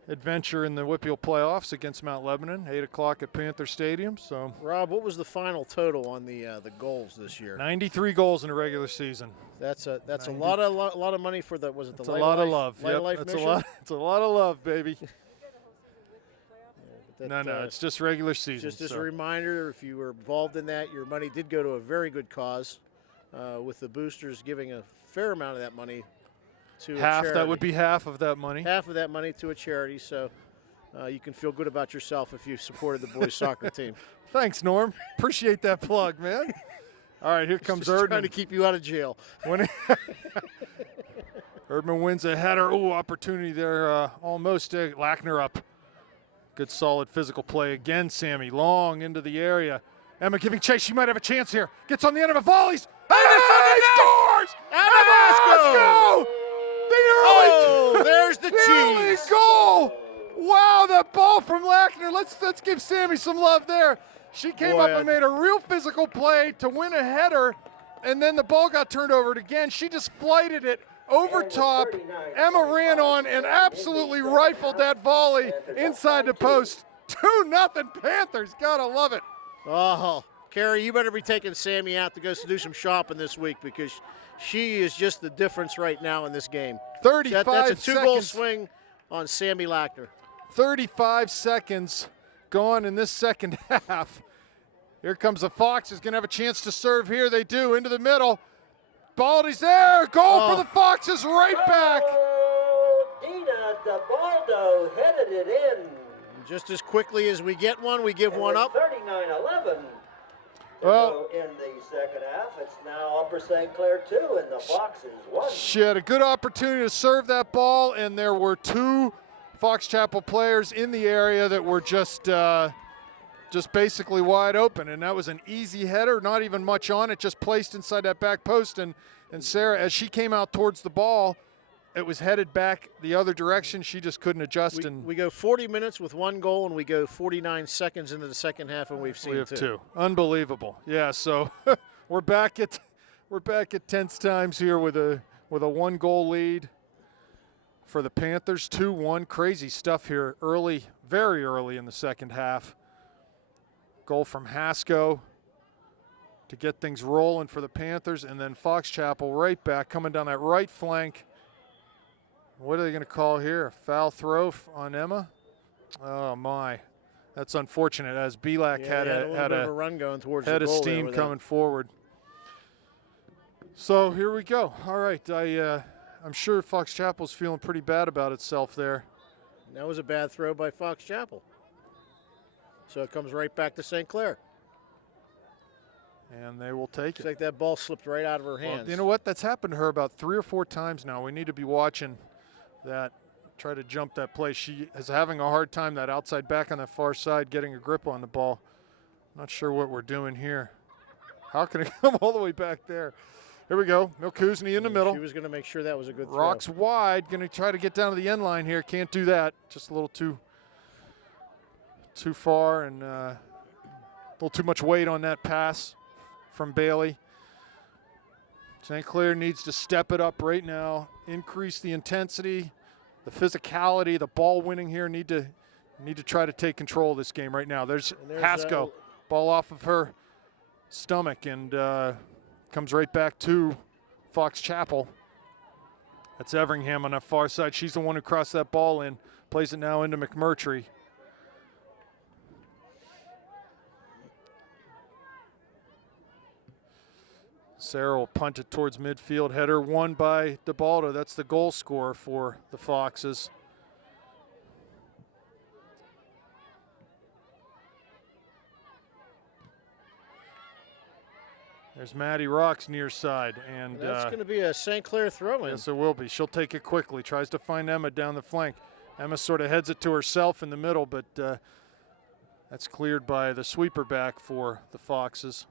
adventure in the WPIAL playoffs against Mount Lebanon, 8 o'clock at Panther Stadium. So, Rob, what was the final total on the goals this year? 93 goals in the regular season. That's a lot of money for the It's the a lot of love. Light of Yep, Life that's mission? a lot. It's a lot of love, baby. That, no, it's just regular season. Just as a reminder, if you were involved in that, your money did go to a very good cause, with the boosters giving a fair amount of that money to half. a charity. That would be half of that money. Half of that money to a charity, so you can feel good about yourself if you supported the boys' soccer team. Thanks, Norm. Appreciate that plug, man. All right, here comes Just Erdman. trying to keep you out of jail. Erdman wins a header. Ooh, opportunity there. Almost Lackner up. Good solid physical play again, Sammy. Long into the area. Emma giving chase. She might have a chance here. Gets on the end of it. Volleys. Hey, scores! Hasko! The early, Oh, there's the early cheese. goal! Wow, that ball from Lackner. Let's give Sammy some love there. She came up and made a real physical play to win a header, and then the ball got turned over again. She just flighted it over top. Emma ran on and absolutely rifled that volley inside the post. 2-0 Panthers. Gotta love it. Oh, Carrie, you better be taking Sammy out to go do some shopping this week because she is just the difference right now in this game. 35 That's a two-goal seconds. swing on Sammy Lackner. 35 seconds gone in this second half. Here comes the Foxes, going to have a chance to serve here. They do, into the middle. Baldy's there. Goal for the Foxes, right back. Dina DeBaldo headed it in. Just as quickly as we get one, we give one up. 39-11. Well, In the second half, it's now Upper St. Clair 2 and the Foxes 1. she had a good opportunity to serve that ball, and there were two Fox Chapel players in the area that were just basically wide open, and that was an easy header, not even much on it, just placed inside that back post, and Sarah, as she came out towards the ball, it was headed back the other direction. She just couldn't adjust. We go 40 minutes with one goal, and we go 49 seconds into the second half, and we've seen we have two. Unbelievable. Yeah, so we're back at tense times here with a 1-goal lead for the Panthers. 2-1. Crazy stuff here early, very early in the second half. Goal from Hasko to get things rolling for the Panthers, and then Fox Chapel right back, coming down that right flank. What are they going to call here? Foul throw on Emma? Oh, my. That's unfortunate, as Belak had a run going towards head the of goal steam coming forward. So here we go. All right, I'm sure Fox Chapel's feeling pretty bad about itself there. That was a bad throw by Fox Chapel. So it comes right back to St. Clair. And they will take It's it. like that ball slipped right out of her hands. Well, you know what? That's happened to her about 3 or 4 times now. We need to be watching that, try to jump that play. She is having a hard time, that outside back on that far side, getting a grip on the ball. Not sure what we're doing here. How can it come all the way back there? Here we go. Milkuzni in the middle. She was going to make sure that was a good throw. Rocks wide. Going to try to get down to the end line here. Can't do that. Just a little too far, and a little too much weight on that pass from Bailey. St. Clair needs to step it up right now, increase the intensity, the physicality, the ball winning here. Need to try to take control of this game right now. There's Hasko, ball off of her stomach, and comes right back to Fox Chapel. That's Everingham on that far side. She's the one who crossed that ball in, plays it now into McMurtry. Sarah will punt it towards midfield. Header won by DeBaldo. That's the goal scorer for the Foxes. There's Maddie Rocks near side. And that's going to be a St. Clair throw-in. Yes, it will be. She'll take it quickly. Tries to find Emma down the flank. Emma sort of heads it to herself in the middle, but That's cleared by the sweeper back for the Foxes.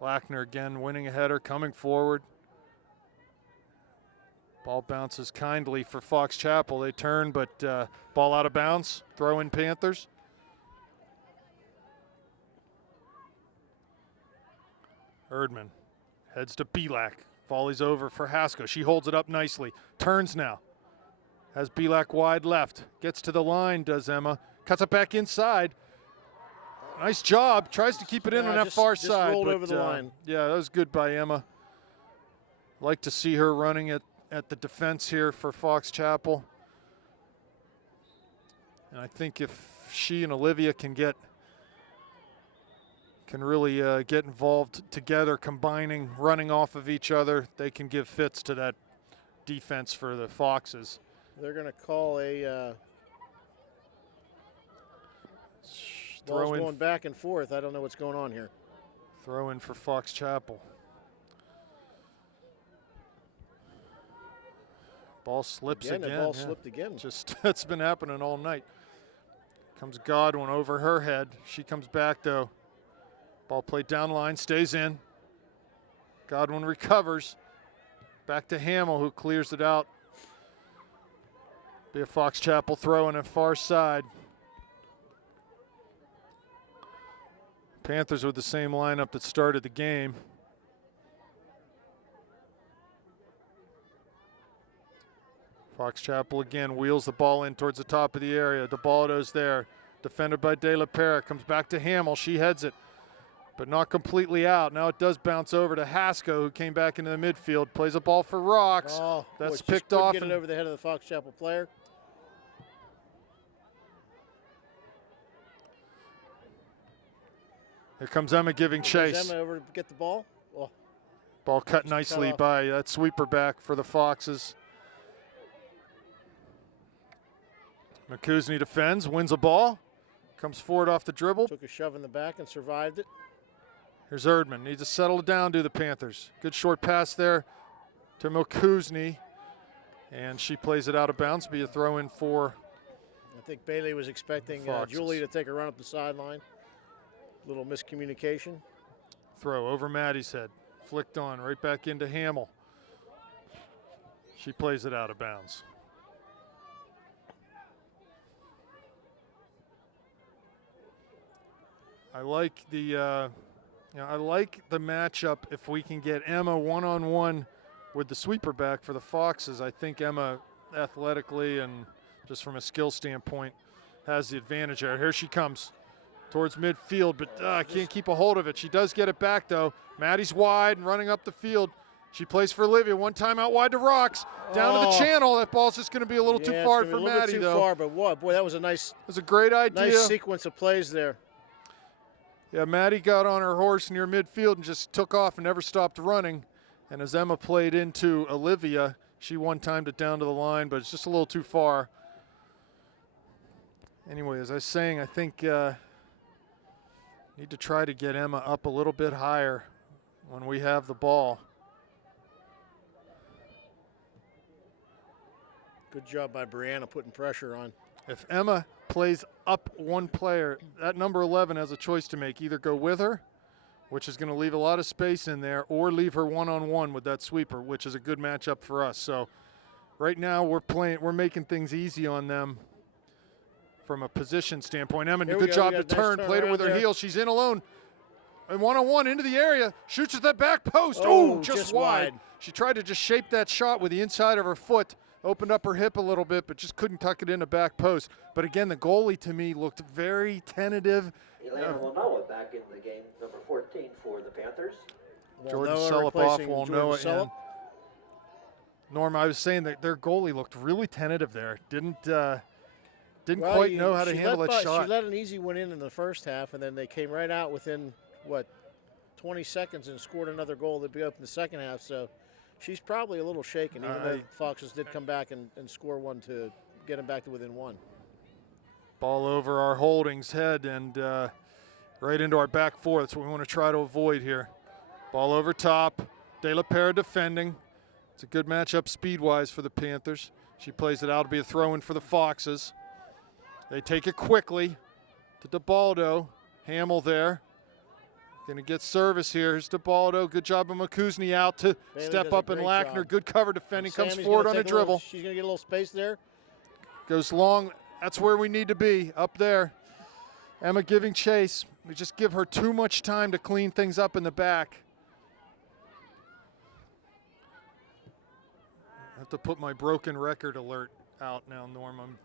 Lackner again winning a header, coming forward. Ball bounces kindly for Fox Chapel. They turn, but ball out of bounds. Throw in Panthers. Erdman heads to Belak. Volleys over for Haskell. She holds it up nicely. Turns now. Has Belak wide left. Gets to the line, does Emma. Cuts it back inside. Nice job. Tries to keep it in on that far side. Rolled but, over the line. Yeah, that was good by Emma. Like to see her running at the defense here for Fox Chapel. And I think if she and Olivia can really get involved together, combining, running off of each other, they can give fits to that defense for the Foxes. They're going to call a ball's going back and forth. I don't know what's going on here. Throw in for Fox Chapel. Ball slips again. The ball slipped again. Just it's been happening all night. Comes Godwin over her head. She comes back though. Ball played down line, stays in. Godwin recovers. Back to Hamill, who clears it out. Be a Fox Chapel throw on a far side. Panthers with the same lineup that started the game. Fox Chapel again wheels the ball in towards the top of the area. DeBaldo's there. Defended by De La Pera. Comes back to Hamill. She heads it, but not completely out. Now it does bounce over to Haskell, who came back into the midfield. Plays a ball for Rocks. Oh, that's boy, picked off. Get it over the head of the Fox Chapel player. Here comes Emma giving chase. Emma over to get the ball. Oh. Ball cut nicely by that sweeper back for the Foxes. McCusney defends, wins a ball, comes forward off the dribble. Took a shove in the back and survived it. Here's Erdman, needs to settle it down, do the Panthers. Good short pass there to McCusney, and she plays it out of bounds, be a throw in for. I think Bailey was expecting Julie to take a run up the sideline. Little miscommunication. Throw over Maddie's head, flicked on, right back into Hamill. She plays it out of bounds. I like the matchup if we can get Emma one-on-one with the sweeper back for the Foxes. I think Emma athletically and just from a skill standpoint has the advantage there. Here she comes towards midfield, but can't keep a hold of it. She does get it back though. Maddie's wide and running up the field. She plays for Olivia. One time out wide to Rocks. Down to the channel. That ball's just going to be a little too far for Maddie though. Far, but what? Boy, that was a nice. It was a great idea. Nice sequence of plays there. Yeah, Maddie got on her horse near midfield and just took off and never stopped running. And as Emma played into Olivia, she one-timed it down to the line, but it's just a little too far. Anyway, as I was saying, I think need to try to get Emma up a little bit higher when we have the ball. Good job by Brianna putting pressure on. If Emma plays up one player, that number 11 has a choice to make. Either go with her, which is going to leave a lot of space in there, or leave her one-on-one with that sweeper, which is a good matchup for us. So right now we're making things easy on them from a position standpoint. Emma, good job to turn, played it with her heel. She's in alone. And one-on-one into the area, shoots at that back post. Oh, just wide. She tried to just shape that shot with the inside of her foot. Opened up her hip a little bit, but just couldn't tuck it in the back post. But again, the goalie to me looked very tentative. Elena Walnoa back in the game, number 14 for the Panthers. Jordan Selip off Walnoa in. Norm, I was saying that their goalie looked really tentative there. Didn't quite know how to handle that shot. She let an easy one in the first half, and then they came right out within, 20 seconds and scored another goal that be up in the second half. So she's probably a little shaken, even though Foxes did come back and score one to get them back to within one. Ball over our holdings head and right into our back four. That's what we want to try to avoid here. Ball over top. De La Pera defending. It's a good matchup speed-wise for the Panthers. She plays it out to be a throw-in for the Foxes. They take it quickly. to DeBaldo. Hamill there. Going to get service here. Here's DeBaldo. Good job of McCuzney out to Bailey step does a up, and great Lackner. job. Good cover defending. Comes Sammy's forward gonna on a take little- dribble. She's going to get a little space there. Goes long. That's where we need to be, up there. Emma giving chase. We just give her too much time to clean things up in the back. I have to put my broken record alert out now, Norm. I'm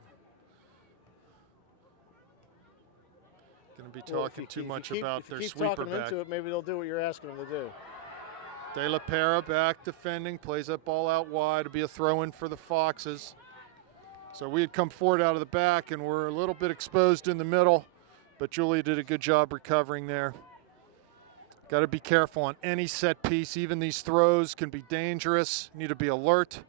going to be talking too much about their sweeper talking them back. into it, maybe they'll do what you're asking them to do. De La Pera back defending, plays that ball out wide. It'll be a throw-in for the Foxes. So we had come forward out of the back, and we're a little bit exposed in the middle, but Julia did a good job recovering there. Got to be careful on any set piece. Even these throws can be dangerous. Need to be alert.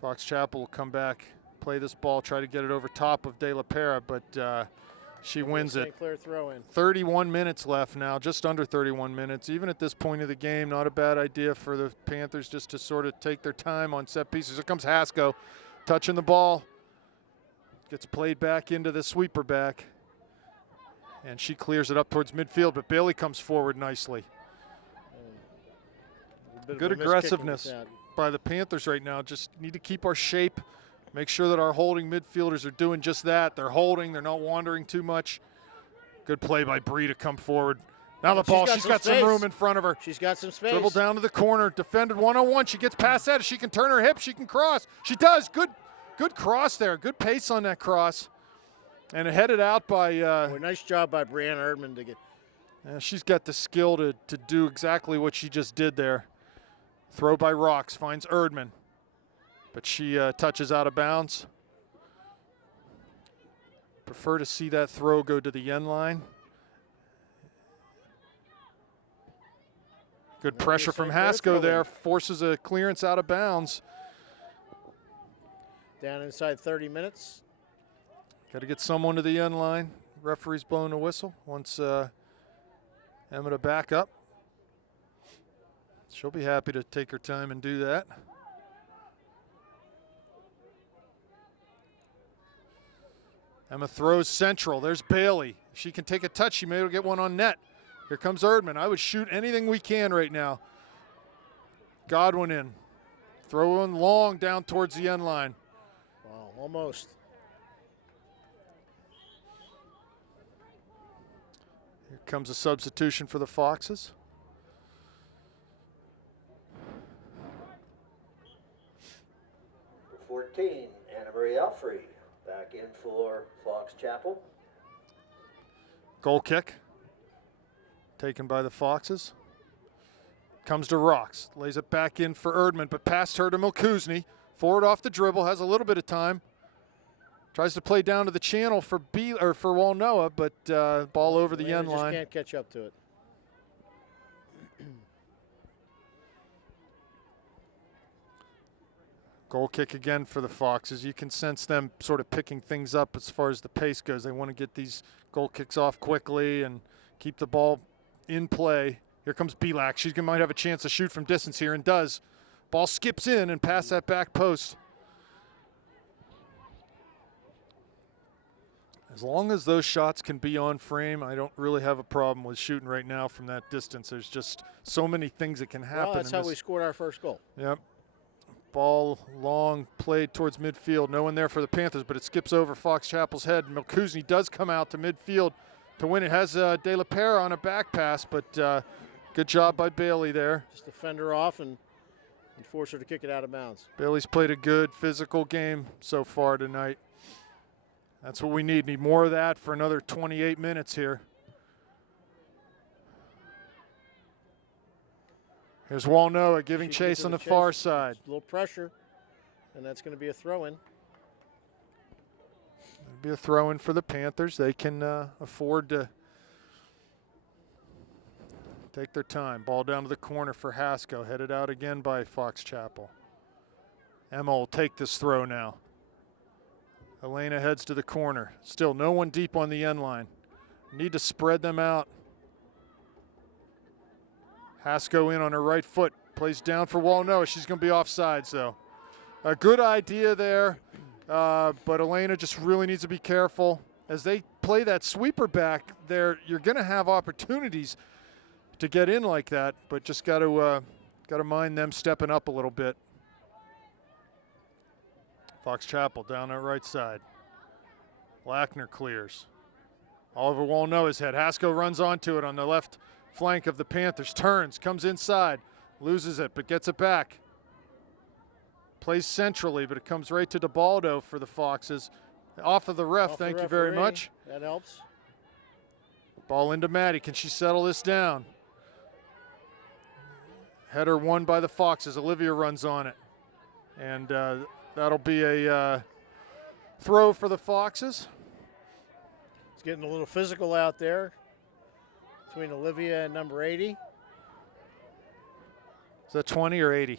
Fox Chapel will come back, play this ball, try to get it over top of De La Pera, but she wins it. St. Clair throw in. 31 minutes left now, just under 31 minutes. Even at this point of the game, not a bad idea for the Panthers just to sort of take their time on set pieces. Here comes Hasko, touching the ball. Gets played back into the sweeper back. And she clears it up towards midfield, but Bailey comes forward nicely. Good aggressiveness by the Panthers right now. Just need to keep our shape. Make sure that our holding midfielders are doing just that. They're holding. They're not wandering too much. Good play by Bree to come forward. Now the ball. She's got some room in front of her. She's got some space. Dribble down to the corner. Defended one-on-one. She gets past that. She can turn her hip. She can cross. She does. Good cross there. Good pace on that cross. And headed out by. Nice job by Brianna Erdman to get. She's got the skill to do exactly what she just did there. Throw by Rocks. Finds Erdman. But she touches out of bounds. Prefer to see that throw go to the end line. Good pressure from Hasko there. Forces a clearance out of bounds. Down inside 30 minutes. Got to get someone to the end line. Referee's blowing a whistle. Wants Emma to back up. She'll be happy to take her time and do that. Emma throws central. There's Bailey. If she can take a touch, she may be able to get one on net. Here comes Erdman. I would shoot anything we can right now. Godwin in. Throw in long down towards the end line. Wow, almost. Here comes a substitution for the Foxes. For 14, Anna Marie Elfrey back in for Fox Chapel. Goal kick. Taken by the Foxes. Comes to Rocks. Lays it back in for Erdman, but past her to Milkuzni. Forward off the dribble. Has a little bit of time. Tries to play down to the channel for Walnoa, but ball over the end line. Just can't catch up to it. Goal kick again for the Foxes. You can sense them sort of picking things up as far as the pace goes. They want to get these goal kicks off quickly and keep the ball in play. Here comes Belak. She might have a chance to shoot from distance here, and does. Ball skips in and past that back post. As long as those shots can be on frame, I don't really have a problem with shooting right now from that distance. There's just so many things that can happen. Well, that's how we scored our first goal. Yep. Ball long, played towards midfield. No one there for the Panthers, but it skips over Fox Chapel's head. Milkuzni does come out to midfield to win it. Has De La Pera on a back pass, but good job by Bailey there. Just to fend her off and force her to kick it out of bounds. Bailey's played a good physical game so far tonight. That's what we need. Need more of that for another 28 minutes here. Here's Walnoa giving chase on the far side. A little pressure, and that's going to be a throw-in. It'll be a throw-in for the Panthers. They can afford to take their time. Ball down to the corner for Hasko. Headed out again by Fox Chapel. Emma will take this throw now. Elena heads to the corner. Still no one deep on the end line. Need to spread them out. Hasko in on her right foot. Plays down for Walnoa. She's going to be offsides, though. A good idea there. but Elena just really needs to be careful. As they play that sweeper back there, you're going to have opportunities to get in like that, but just got to mind them stepping up a little bit. Fox Chapel down that right side. Lackner clears. Oliver won't know his head. Haskell runs onto it on the left flank of the Panthers. Turns, comes inside, loses it, but gets it back. Plays centrally, but it comes right to DeBaldo for the Foxes. Off of the ref, thank you very much. That helps. Ball into Maddie. Can she settle this down? Header won by the Foxes. Olivia runs on it. And that'll be a throw for the Foxes. It's getting a little physical out there between Olivia and number 80. Is that 20 or 80?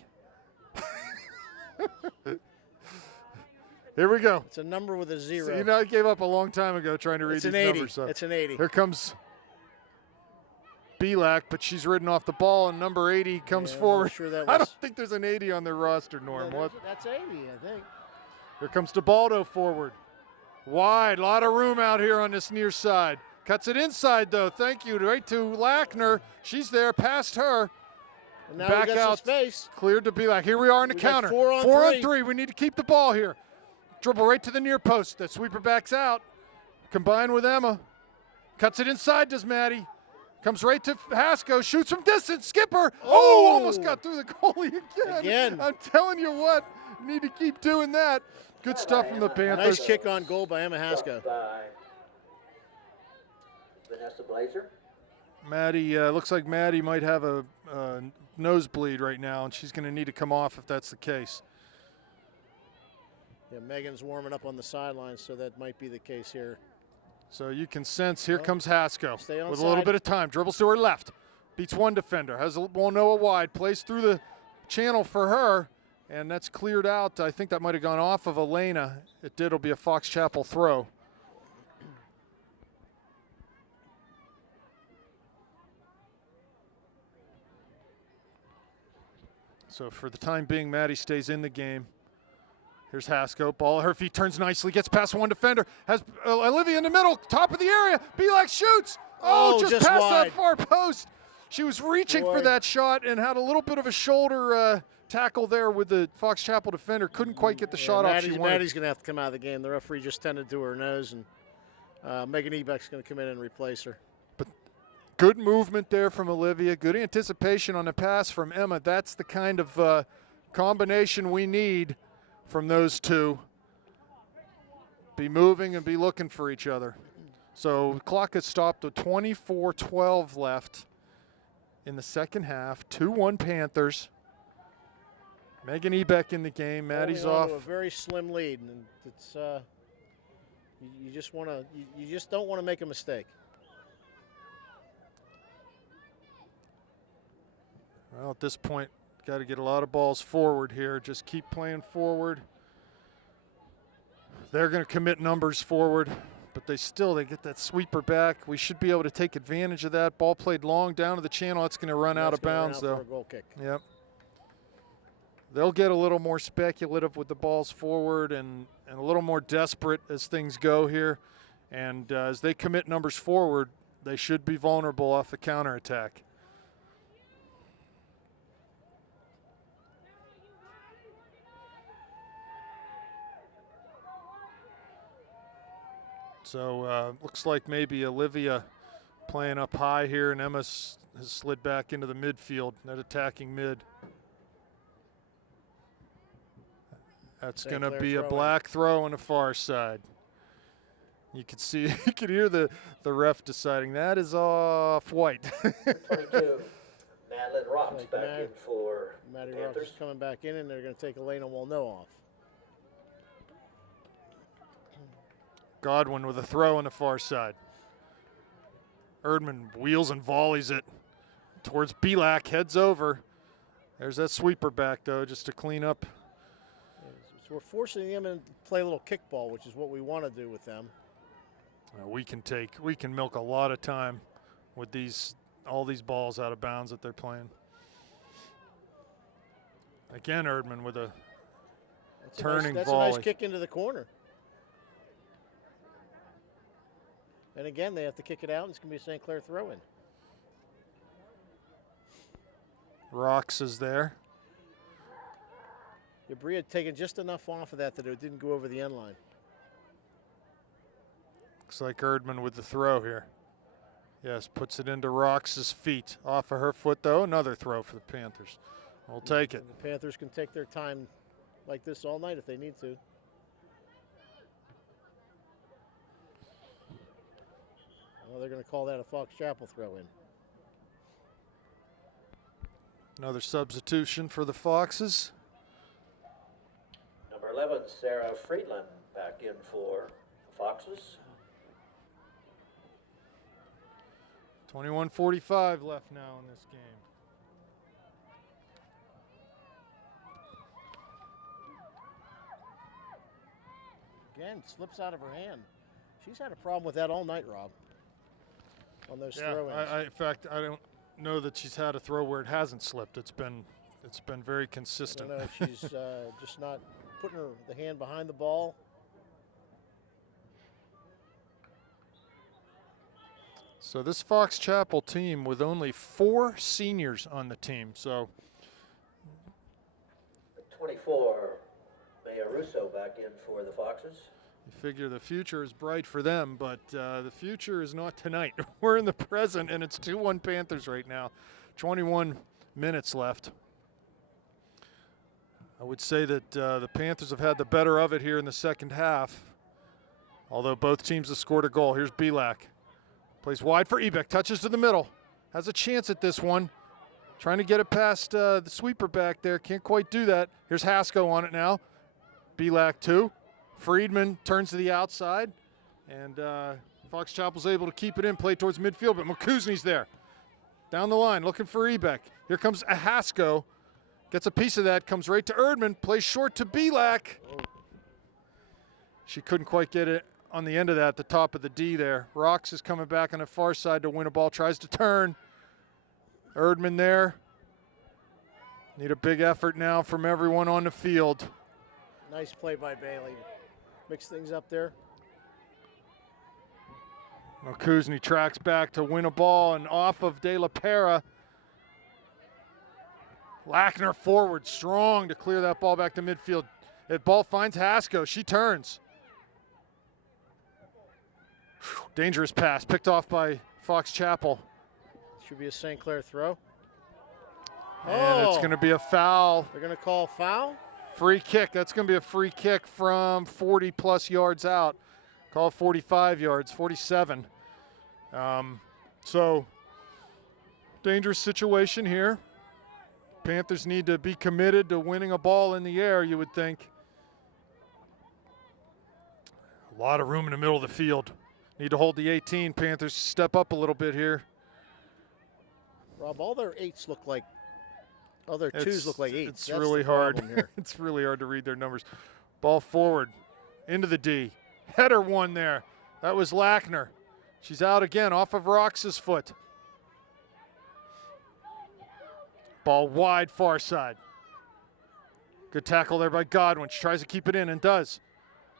Here we go. It's a number with a 0. So, I gave up a long time ago trying to read these numbers. So. It's an 80. Here comes Belak, but she's ridden off the ball, and number 80 comes forward. Sure that was... I don't think there's an 80 on their roster, Norm. Yeah, that's 80, I think. Here comes DeBaldo forward. Wide, a lot of room out here on this near side. Cuts it inside, though. Thank you. Right to Lackner. She's there, past her. And now back we got out. some space. Cleared to Belak. Here we are in the counter. 4 on 3. We need to keep the ball here. Dribble right to the near post. That sweeper backs out. Combined with Emma. Cuts it inside, does Maddie. Comes right to Haskell. Shoots from distance. Skipper. Oh, almost got through the goalie again. I'm telling you what. Need to keep doing that. Good stuff from the Panthers. Nice kick on goal by Emma Haskell. Vanessa Blazer. Maddie, looks like Maddie might have a nosebleed right now, and she's going to need to come off if that's the case. Yeah, Megan's warming up on the sidelines, so that might be the case here. So you can sense here comes Haskell with a little side. bit of time. Dribbles to her left. Beats one defender. Has Noah wide. Plays through the channel for her, and that's cleared out. I think that might have gone off of Elena. It did. It'll be a Fox Chapel throw. So for the time being, Maddie stays in the game. Here's Haskell. Ball at her feet, turns nicely, gets past one defender. Has Olivia in the middle, top of the area. Belak shoots. Oh, just past wide. that far post. She was reaching for that shot and had a little bit of a shoulder tackle there with the Fox Chapel defender. Couldn't quite get the shot off she wanted. Maddie's going to have to come out of the game. The referee just tended to her nose, and Megan Ebeck's going to come in and replace her. But good movement there from Olivia. Good anticipation on the pass from Emma. That's the kind of combination we need from those two. Be moving and be looking for each other. So the clock has stopped with 24:12 left in the second half. 2-1 Panthers. Megan Ebeck in the game. Maddie's off. A very slim lead, and it's you just don't want to make a mistake. Well, at this point, got to get a lot of balls forward here. Just keep playing forward. They're going to commit numbers forward, but they get that sweeper back. We should be able to take advantage of that. Ball played long down to the channel. It's going to run out of bounds, though. For a goal kick. Yep. They'll get a little more speculative with the balls forward and a little more desperate as things go here. And as they commit numbers forward, they should be vulnerable off the counterattack. So looks like maybe Olivia playing up high here, and Emma has slid back into the midfield, that attacking mid. That's going to be a black throw on the far side. You can see, you can hear the ref deciding that is off white. 22. Madeline Rocks back in for Maddie Panthers. Rocks is coming back in, and they're going to take Elena Wolno off. Godwin with a throw on the far side. Erdman wheels and volleys it towards Belak, heads over. There's that sweeper back, though, just to clean up. So we're forcing them to play a little kickball, which is what we want to do with them. We can milk a lot of time with all these balls out of bounds that they're playing. Again, Erdman with a turning that's volley. a nice kick into the corner. And again, they have to kick it out, and it's going to be a St. Clair throw-in. Rocks is there. Debris had taken just enough off of that it didn't go over the end line. Looks like Erdman with the throw here. Yes, puts it into Rox's feet. Off of her foot, though. Another throw for the Panthers. We'll take it. And the Panthers can take their time like this all night if they need to. Well, they're going to call that a Fox Chapel throw-in. Another substitution for the Foxes. Number 11, Sarah Friedland, back in for the Foxes. 21:45 left now in this game. Again, slips out of her hand. She's had a problem with that all night, Rob, on those throw-ins. In fact, I don't know that she's had a throw where it hasn't slipped. It's been very consistent. I don't know if she's just not putting the hand behind the ball. So this Fox Chapel team with only 4 seniors on the team. So 24, Maya Russo back in for the Foxes. you figure the future is bright for them, but the future is not tonight. We're in the present, and it's 2-1 Panthers right now. 21 minutes left. I would say that the Panthers have had the better of it here in the second half, although both teams have scored a goal. Here's Belak. Plays wide for Ebeck, touches to the middle. Has a chance at this one. Trying to get it past the sweeper back there. Can't quite do that. Here's Hasko on it now. Belak 2. Friedman turns to the outside. And Fox Chapel's able to keep it in, play towards midfield, but Makuzny's there. Down the line, looking for Ebeck. Here comes a Hasko. Gets a piece of that, comes right to Erdman, plays short to Belak. She couldn't quite get it on the end of that, the top of the D there. Rox is coming back on the far side to win a ball, tries to turn. Erdman there. Need a big effort now from everyone on the field. Nice play by Bailey. Mix things up there. Kuzny tracks back to win a ball, and off of De La Pera. Lackner forward, strong to clear that ball back to midfield. The ball finds Hasko. She turns. Dangerous pass, picked off by Fox Chapel. Should be a St. Clair throw. And it's going to be a foul. They're going to call foul? Free kick. That's going to be a free kick from 40-plus yards out. Call 45 yards, 47. So, dangerous situation here. Panthers need to be committed to winning a ball in the air, you would think. A lot of room in the middle of the field. Need to hold the 18. Panthers step up a little bit here. Rob, all their 8s look like, all their 2s look like 8s. It's really hard. Here. It's really hard to read their numbers. Ball forward, into the D. Header one there. That was Lackner. She's out again, off of Rox's foot. Ball wide, far side. Good tackle there by Godwin. She tries to keep it in and does.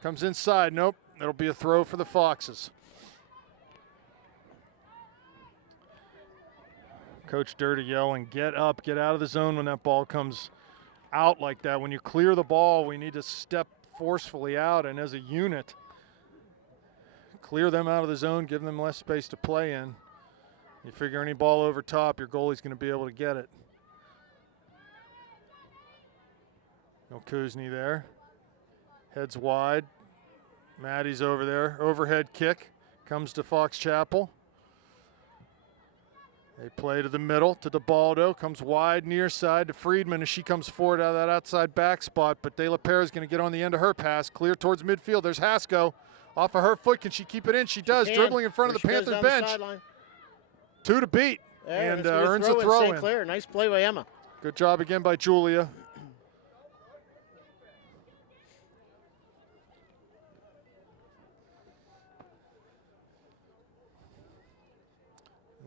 Comes inside. Nope. It'll be a throw for the Foxes. Coach Dirty yelling, get up, get out of the zone when that ball comes out like that. When you clear the ball, we need to step forcefully out, and as a unit, clear them out of the zone, give them less space to play in. You figure any ball over top, your goalie's going to be able to get it. No Kuzny there. Heads wide. Maddie's over there. Overhead kick comes to Fox Chapel. They play to the middle to DeBaldo. Comes wide near side to Friedman as she comes forward out of that outside back spot. But De La Pera is going to get on the end of her pass. Clear towards midfield. There's Hasko. Off of her foot. Can she keep it in? She does. Dribbling in front of the Panthers bench. 2 to beat. And earns a throw in. St. Clair. Nice play by Emma. Good job again by Julia.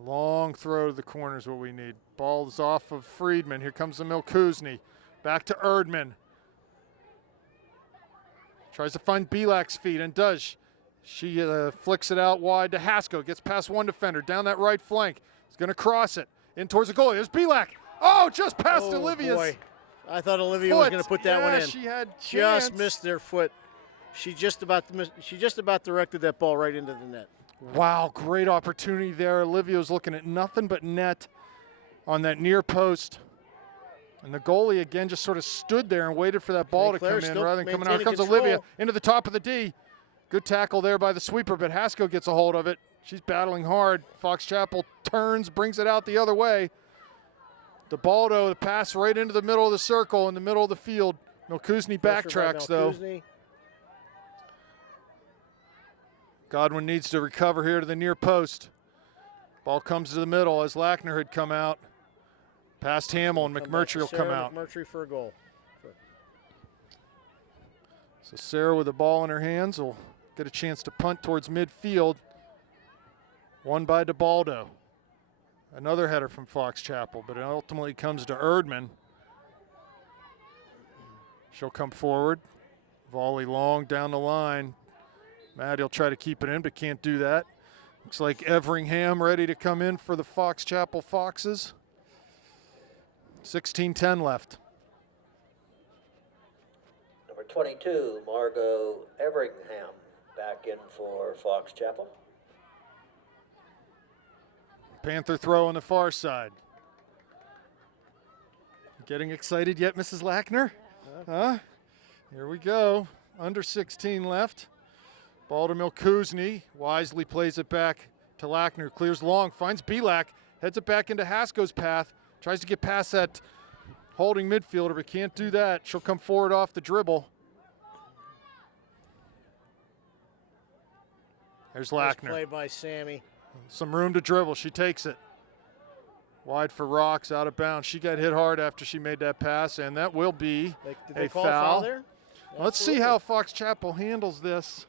Long throw to the corner is what we need. Ball's off of Friedman. Here comes the Milkuzny. Back to Erdman. Tries to find Belak's feet and does. She flicks it out wide to Haskell. Gets past one defender down that right flank. He's going to cross it in towards the goalie. There's Belak. Oh, just past Olivia's. Boy. I thought Olivia was going to put that one in. She had just missed their foot. She just about directed that ball right into the net. Wow, great opportunity there. Olivia was looking at nothing but net on that near post. And the goalie, again, just sort of stood there and waited for that ball to come in rather than coming out. Here comes Olivia into the top of the D. Good tackle there by the sweeper, but Haskell gets a hold of it. She's battling hard. Fox Chapel turns, brings it out the other way. DeBaldo, the pass right into the middle of the circle, in the middle of the field. Milkuzny backtracks, though. Godwin needs to recover here to the near post. Ball comes to the middle as Lackner had come out. Past Hamill, and McMurtry will come out. McMurtry for a goal. So Sarah with the ball in her hands will get a chance to punt towards midfield. Won by DeBaldo. Another header from Fox Chapel, but it ultimately comes to Erdman. She'll come forward. Volley long down the line. Maddie will try to keep it in, but can't do that. Looks like Everingham ready to come in for the Fox Chapel Foxes. 16:10 left. Number 22, Margot Everingham, back in for Fox Chapel. Panther throw on the far side. Getting excited yet, Mrs. Lackner? Huh? Here we go. Under 16 left. Ball to Milkuzny. Wisely plays it back to Lackner. Clears long, finds Belak. Heads it back into Haskell's path. Tries to get past that holding midfielder, but can't do that. She'll come forward off the dribble. There's Lackner. Nice play by Sammy. Some room to dribble. She takes it. Wide for Rocks, out of bounds. She got hit hard after she made that pass, and that will be Did they call foul. there? Let's see how Fox Chapel handles this.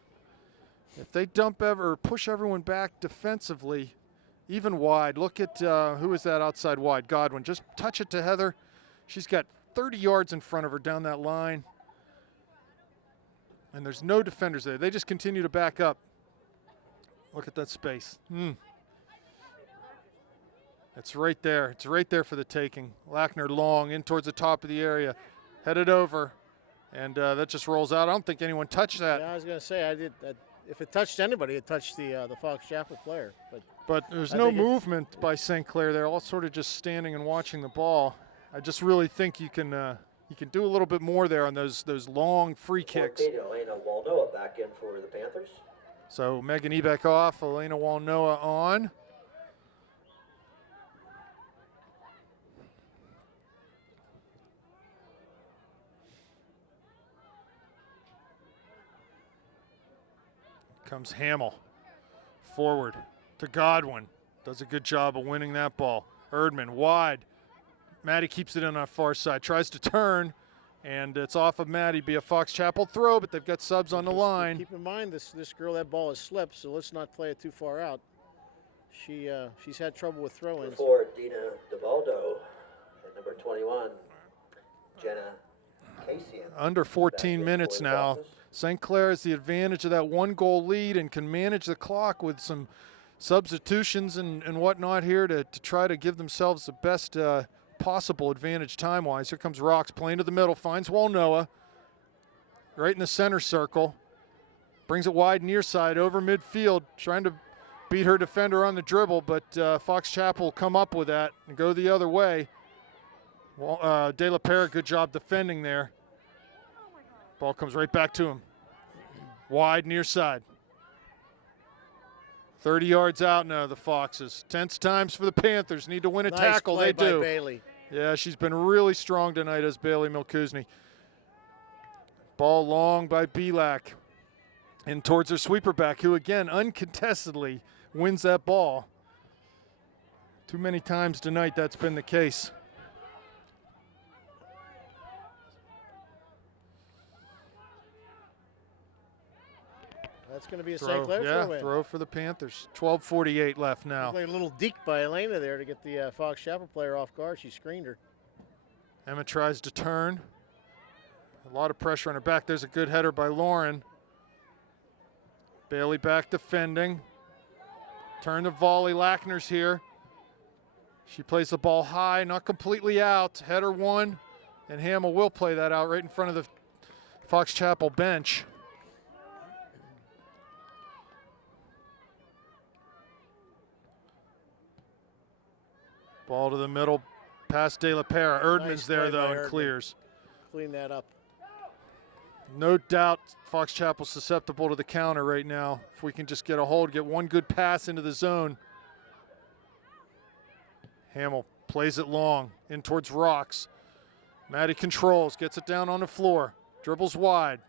If they dump or push everyone back defensively, even wide. Look at who is that outside wide? Godwin. Just touch it to Heather. She's got 30 yards in front of her down that line. And there's no defenders there. They just continue to back up. Look at that space. It's right there. It's right there for the taking. Lackner long in towards the top of the area. Headed over. And that just rolls out. I don't think anyone touched that. Yeah, I was going to say, if it touched anybody, it touched the Fox Chapel player. But there's no movement by St. Clair. They're all sort of just standing and watching the ball. I just really think you can do a little bit more there on those long free kicks. Elena Walnoa back in for the Panthers. So Megan Ebeck off, Elena Walnoa on. Comes Hamill. Forward to Godwin. Does a good job of winning that ball. Erdman wide. Maddie keeps it in on our far side. Tries to turn, and it's off of Maddie. Be a Fox Chapel throw, but they've got subs on the line. Keep in mind, this girl, that ball has slipped, so let's not play it too far out. She's had trouble with throw-ins. For Dina DeBaldo, and number 21, Jenna Casey. Under 14 minutes now. St. Clair has the advantage of that one-goal lead and can manage the clock with some substitutions and whatnot here to try to give themselves the best possible advantage time-wise. Here comes Rocks playing to the middle, finds Walnoa right in the center circle. Brings it wide near side over midfield, trying to beat her defender on the dribble, but Fox Chapel will come up with that and go the other way. Well, De La Pera, good job defending there. Ball comes right back to him. Wide near side. 30 yards out now, the Foxes. Tense times for the Panthers. Need to win a tackle. Play they do. by Bailey. Yeah, she's been really strong tonight as Bailey Milkuzny. Ball long by Belak. And towards her sweeper back, who again uncontestedly wins that ball. Too many times tonight that's been the case. That's going to be a St. Clair throw-in. Throw for the Panthers. 12:48 left now. Like a little deke by Elena there to get the Fox Chapel player off guard. She screened her. Emma tries to turn. A lot of pressure on her back. There's a good header by Lauren. Bailey back defending. Turn the volley. Lackner's here. She plays the ball high, not completely out. Header one, and Hamill will play that out right in front of the Fox Chapel bench. Ball to the middle, past De La Pera. Erdman's Nice there play though by and Erdman. clears. Clean that up. No doubt Fox Chapel's susceptible to the counter right now. If we can just get a hold, get one good pass into the zone. Hamill plays it long, in towards Rocks. Maddie controls, gets it down on the floor, dribbles wide.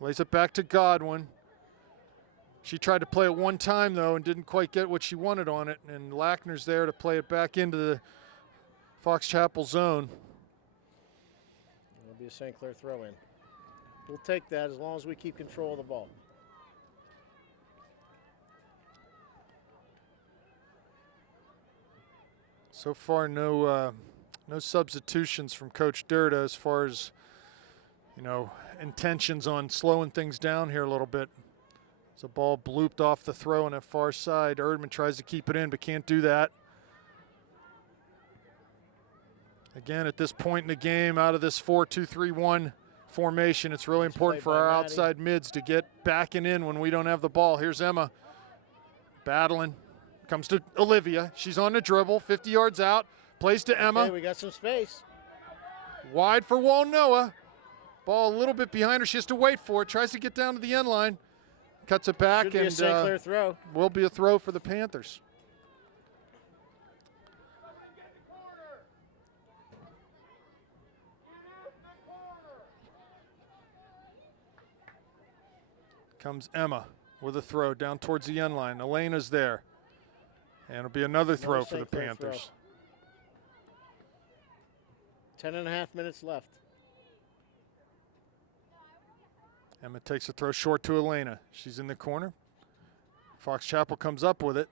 Lays it back to Godwin. She tried to play it one time though and didn't quite get what she wanted on it, and Lackner's there to play it back into the Fox Chapel zone. It'll be a St. Clair throw in. We'll take that as long as we keep control of the ball. So far, no substitutions from Coach Durda as far as, intentions on slowing things down here a little bit. As the ball blooped off the throw on that far side. Erdman tries to keep it in, but can't do that. Again, at this point in the game, out of this 4-2-3-1 formation, it's really important for our outside mids to get backing in when we don't have the ball. Here's Emma battling. Comes to Olivia. She's on the dribble, 50 yards out. Plays to Emma. Okay, we got some space. Wide for Walnoa. Ball a little bit behind her. She has to wait for it. Tries to get down to the end line. Cuts it back. Should be a St. Clair throw. Will be a throw for the Panthers. Comes Emma with a throw down towards the end line. Elena's there. And it'll be another throw for the Panthers. 10.5 minutes left. Emma takes a throw short to Elena. She's in the corner. Fox Chapel comes up with it.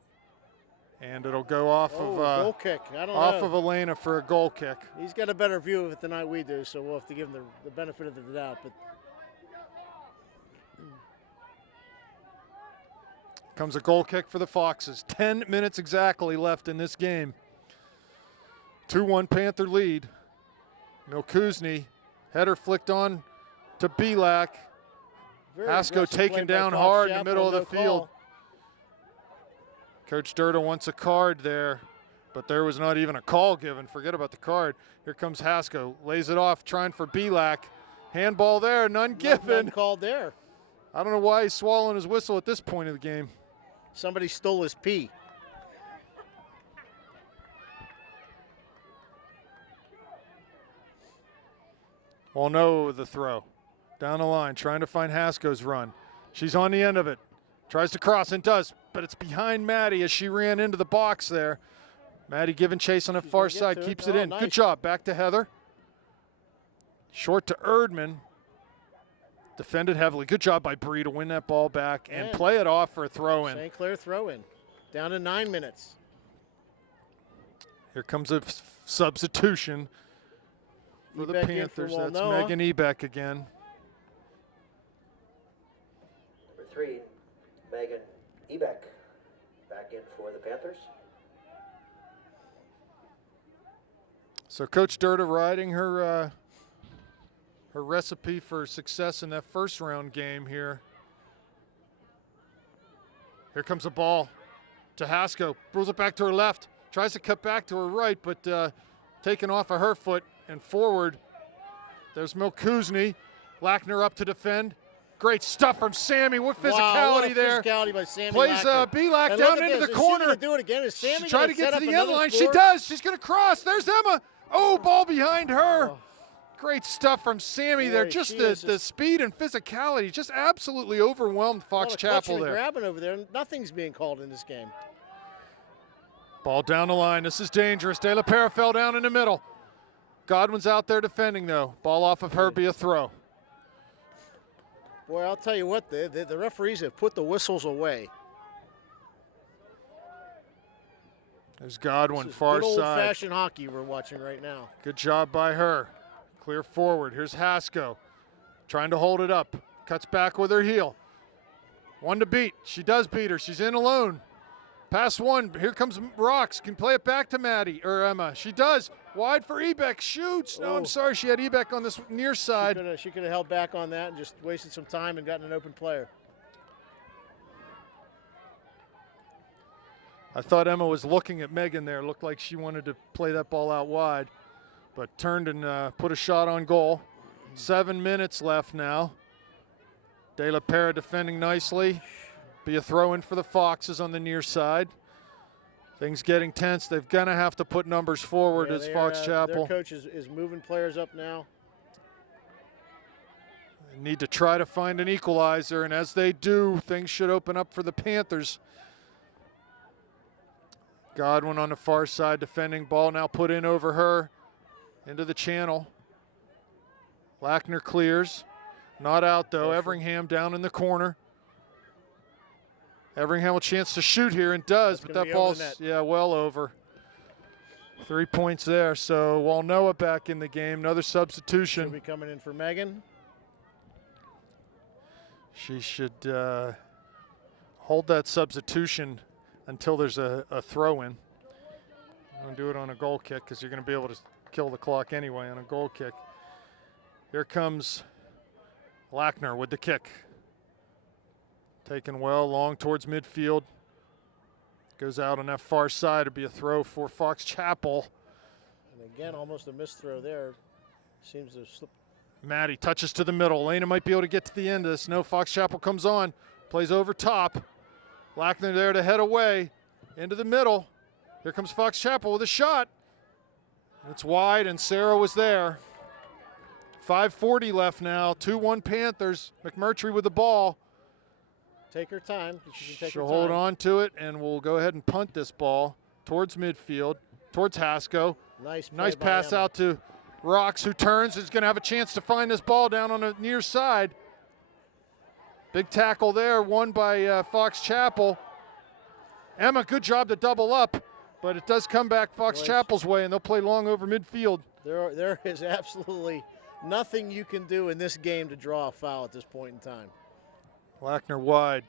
And it'll go off goal kick. I don't know. Off of Elena for a goal kick. He's got a better view of it than we do, so we'll have to give him the benefit of the doubt. But comes a goal kick for the Foxes. 10 minutes exactly left in this game. 2-1 Panther lead. Milkuzny, header flicked on to Belak. Hasko taken down hard in the middle of the field. Coach Durda wants a card there, but there was not even a call given. Forget about the card. Here comes Hasko, lays it off, trying for Belak. Handball there, none given. None called there. I don't know why he's swallowing his whistle at this point of the game. Somebody stole his pee. Well, no, the throw. Down the line, trying to find Hasko's run. She's on the end of it. Tries to cross and does, but it's behind Maddie as she ran into the box there. Maddie giving chase on the far side, keeps it in. Nice. Good job, back to Heather. Short to Erdman. Defended heavily. Good job by Bree to win that ball back and play it off for a throw-in. St. Clair throw-in. Down to 9 minutes. Here comes a substitution for the Panthers. That's Megan Ebeck again. Number 3, Megan Ebeck, back in for the Panthers. So Coach Durda riding her her recipe for success in that first round game here. Here comes the ball to Hasko. Pulls it back to her left. Tries to cut back to her right, but taken off of her foot and forward. There's Milkuzny. Lackner up to defend. Great stuff from Sammy. What physicality what there. Physicality by Sammy. Plays Belak down into the corner. Do it again. Is Sammy She tried to get to the end line. She does. She's going to cross. There's Emma. Oh, ball behind her. Oh. Great stuff from Sammy there. Just the speed and physicality just absolutely overwhelmed Fox Chapel there. Grabbing over there. Nothing's being called in this game. Ball down the line. This is dangerous. De La Pera fell down in the middle. Godwin's out there defending, though. Ball off of her, be a throw. Boy, I'll tell you what, the referees have put the whistles away. There's Godwin, far good side. old-fashioned hockey we're watching right now. Good job by her. Clear forward. Here's Hasko trying to hold it up. Cuts back with her heel. One to beat. She does beat her. She's in alone. Pass one. Here comes Rocks. Can play it back to Maddie or Emma. She does. Wide for Ebeck. Shoots. No, I'm sorry. She had Ebeck on this near side. She could have held back on that and just wasted some time and gotten an open player. I thought Emma was looking at Megan there. Looked like she wanted to play that ball out wide, but turned and put a shot on goal. 7 minutes left now. De La Pera defending nicely. Be a throw in for the Foxes on the near side. Things getting tense. They're going to have to put numbers forward as Fox Chapel. Their coach is moving players up now. They need to try to find an equalizer, and as they do, things should open up for the Panthers. Godwin on the far side defending. Ball now put in over her into the channel. Lackner clears. Not out, though. Everingham down in the corner. Everingham a chance to shoot here and does, but that ball's, well over. 3 points there. So Walnoa back in the game. Another substitution. She'll be coming in for Megan. She should hold that substitution until there's a throw-in. I'm going to do it on a goal kick because you're going to be able to kill the clock anyway on a goal kick. Here comes Lackner with the kick. Taken well, long towards midfield. Goes out on that far side to be a throw for Fox Chapel. And again, almost a missed throw there. Seems to slip. Maddie touches to the middle. Elena might be able to get to the end of this. No, Fox Chapel comes on, plays over top. Lackner there to head away into the middle. Here comes Fox Chapel with a shot. It's wide, and Sarah was there. 5:40 left now. 2-1 Panthers. McMurtry with the ball. Take her time. She'll hold on to it, and we'll go ahead and punt this ball towards midfield, towards Hasko. Nice pass out to Rocks, who turns. Is going to have a chance to find this ball down on the near side. Big tackle there, won by Fox Chapel. Emma, good job to double up, but it does come back Fox Chapel's way, and they'll play long over midfield. There is absolutely nothing you can do in this game to draw a foul at this point in time. Lackner wide,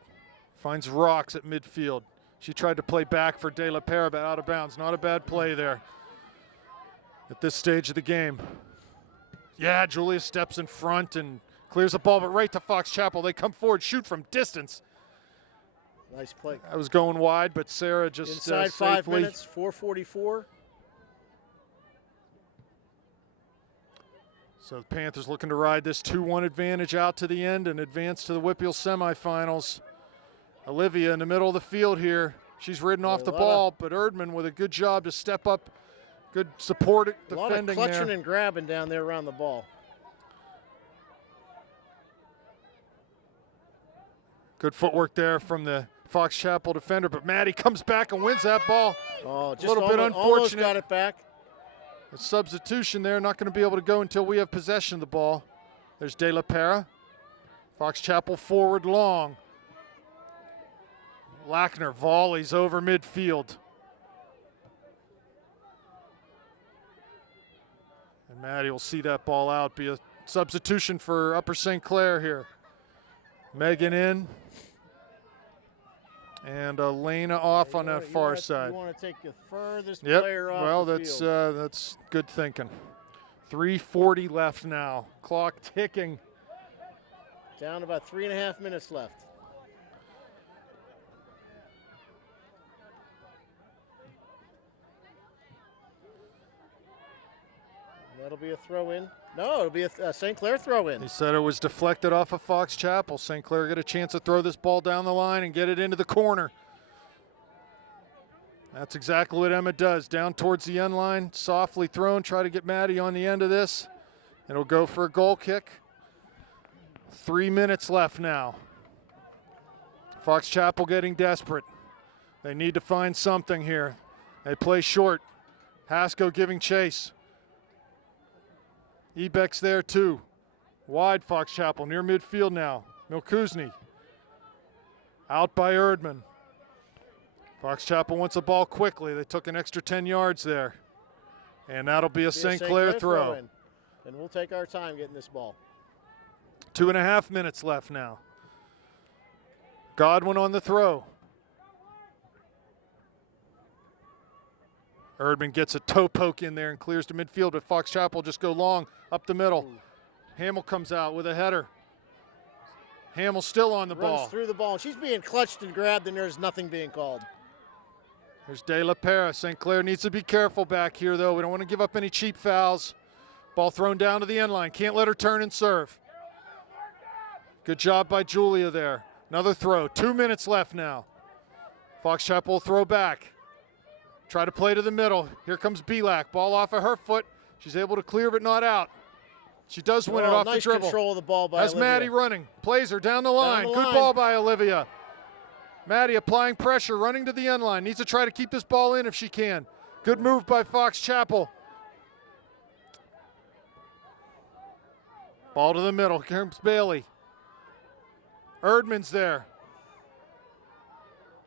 finds Rocks at midfield. She tried to play back for De La Pera, but out of bounds. Not a bad play there at this stage of the game. Yeah, Julia steps in front and clears the ball, but right to Fox Chapel. They come forward, shoot from distance. Nice play. I was going wide, but Sarah just inside 5 minutes, 4:44. So the Panthers looking to ride this 2-1 advantage out to the end and advance to the WPIAL semifinals. Olivia in the middle of the field here. She's ridden off the ball, but Erdman with a good job to step up. Good support defending there. A lot of clutching and grabbing down there around the ball. Good footwork there from the Fox Chapel defender, but Maddie comes back and wins that ball. Oh, just a little bit unfortunate. Almost got it back. A substitution there, not going to be able to go until we have possession of the ball. There's De La Pera. Fox Chapel forward long. Lackner volleys over midfield. And Maddie will see that ball out. Be a substitution for Upper St. Clair here. Megan in. And Elena off on that far side. You want to take the furthest player off well, the field. that's good thinking. 3:40 left now. Clock ticking. Down about 3.5 minutes left. That'll be a throw-in. No, it'll be a St. Clair throw-in. He said it was deflected off of Fox Chapel. St. Clair get a chance to throw this ball down the line and get it into the corner. That's exactly what Emma does. Down towards the end line, softly thrown, try to get Maddie on the end of this. It'll go for a goal kick. 3 minutes left now. Fox Chapel getting desperate. They need to find something here. They play short. Hasko giving chase. Ebeck's there too. Wide Fox Chapel, near midfield now. Milkuzni. Out by Erdman. Fox Chapel wants the ball quickly. They took an extra 10 yards there. And that'll be a St. Clair throw. And we'll take our time getting this ball. 2.5 minutes left now. Godwin on the throw. Erdman gets a toe poke in there and clears to midfield, but Fox Chapel just go long up the middle. Hamill comes out with a header. Hamill still on the ball. Runs through the ball. She's being clutched and grabbed, and there's nothing being called. There's De La Pera. St. Clair needs to be careful back here, though. We don't want to give up any cheap fouls. Ball thrown down to the end line. Can't let her turn and serve. Good job by Julia there. Another throw. 2 minutes left now. Fox Chapel will throw back. Try to play to the middle. Here comes Belak. Ball off of her foot. She's able to clear, but not out. She does win it off the dribble. Nice control of the ball by That's Olivia. Maddie running. Plays her down the line. Good ball by Olivia. Maddie applying pressure, running to the end line. Needs to try to keep this ball in if she can. Good move by Fox Chapel. Ball to the middle. Here comes Bailey. Erdman's there.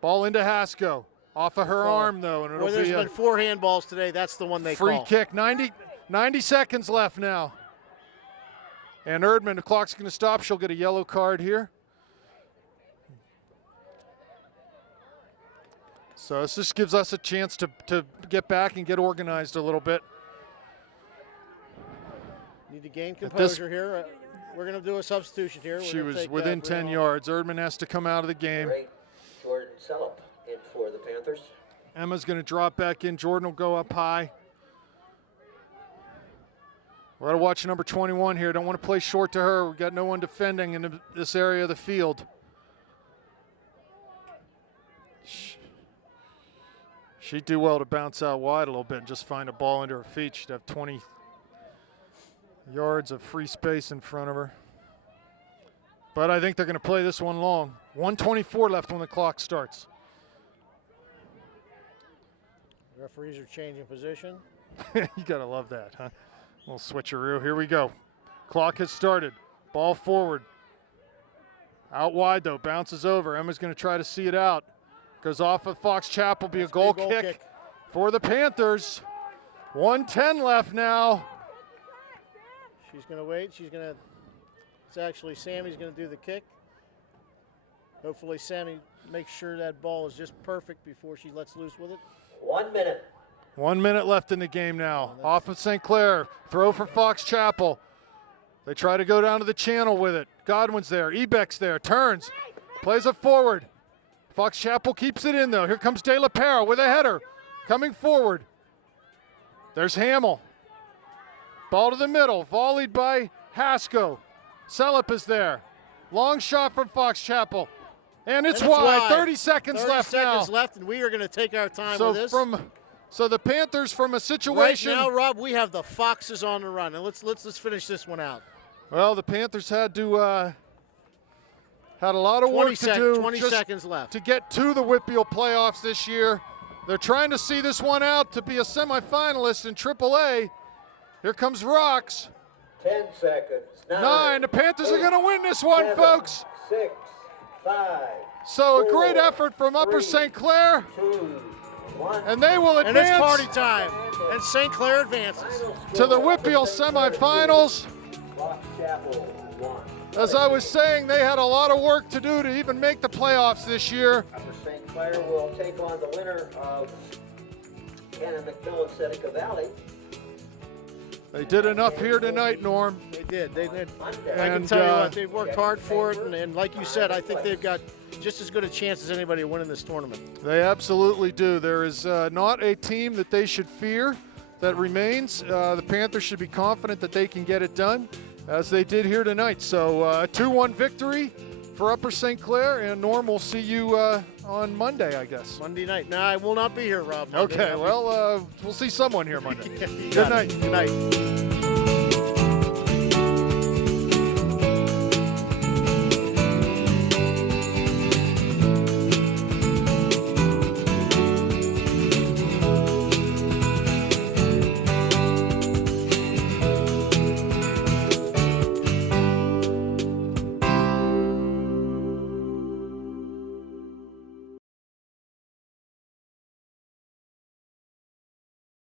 Ball into Haskell. Off of her arm, though, and it'll Well, there's be been 4 handballs today. That's the one they free call. kick. 90 seconds left now. And Erdman, the clock's going to stop. She'll get a yellow card here. So this just gives us a chance to get back and get organized a little bit. Need to gain composure here. We're going to do a substitution here. She was within 10 yards. Erdman has to come out of the game. Great. Jordan Sellup in for the Panthers. Emma's going to drop back in. Jordan will go up high. We've got to watch number 21 here. Don't want to play short to her. We've got no one defending in this area of the field. She'd do well to bounce out wide a little bit and just find a ball into her feet. She'd have 20 yards of free space in front of her. But I think they're going to play this one long. 1:24 left when the clock starts. Referees are changing position. You got to love that, huh? A little switcheroo. Here we go. Clock has started. Ball forward. Out wide, though. Bounces over. Emma's going to try to see it out. Goes off of Fox Chapel. Be a goal kick for the Panthers. 1:10 left now. She's going to wait. It's actually Sammy's going to do the kick. Hopefully Sammy makes sure that ball is just perfect before she lets loose with it. 1 minute. 1 minute left in the game now. Off of St. Clair. Throw for Fox Chapel. They try to go down to the channel with it. Godwin's there. Ebeck's there. Turns. Plays it forward. Fox Chapel keeps it in, though. Here comes De La Pera with a header. Coming forward. There's Hamill. Ball to the middle. Volleyed by Haskell. Sellup is there. Long shot from Fox Chapel. And it's wide. 30 seconds left now. 30 seconds left, and we are going to take our time with this. So the Panthers from a situation. Right now, Rob, we have the Foxes on the run, and let's finish this one out. Well, the Panthers had a lot of work to do. 20 seconds left to get to the WPIAL playoffs this year. They're trying to see this one out to be a semifinalist in AAA. Here comes Rocks. 10 seconds. 9. The Panthers are going to win this one, 7, folks. 6, 5. So 4, a great effort from Upper 3, St. Clair. 2, 1. And they will advance. And it's party time. And St. Clair advances to the WPIAL semifinals. Fox Chapel 1. As I was saying, they had a lot of work to do to even make the playoffs this year. Upper St. Clair will take on the winner of Cannon McMillan Seneca Valley. They did enough here tonight, Norm. They did. They did. I And, can tell you what, they've worked hard for it, and like you said, I think they've got just as good a chance as anybody winning this tournament. They absolutely do. There is not a team that they should fear that remains. The Panthers should be confident that they can get it done, as they did here tonight. So a 2-1 victory for Upper St. Clair, and Norm, we'll see you on Monday, I guess. Monday night. No, I will not be here, Rob. Monday Okay, night. well, we'll see someone here Monday. You Good got night. it. Good night.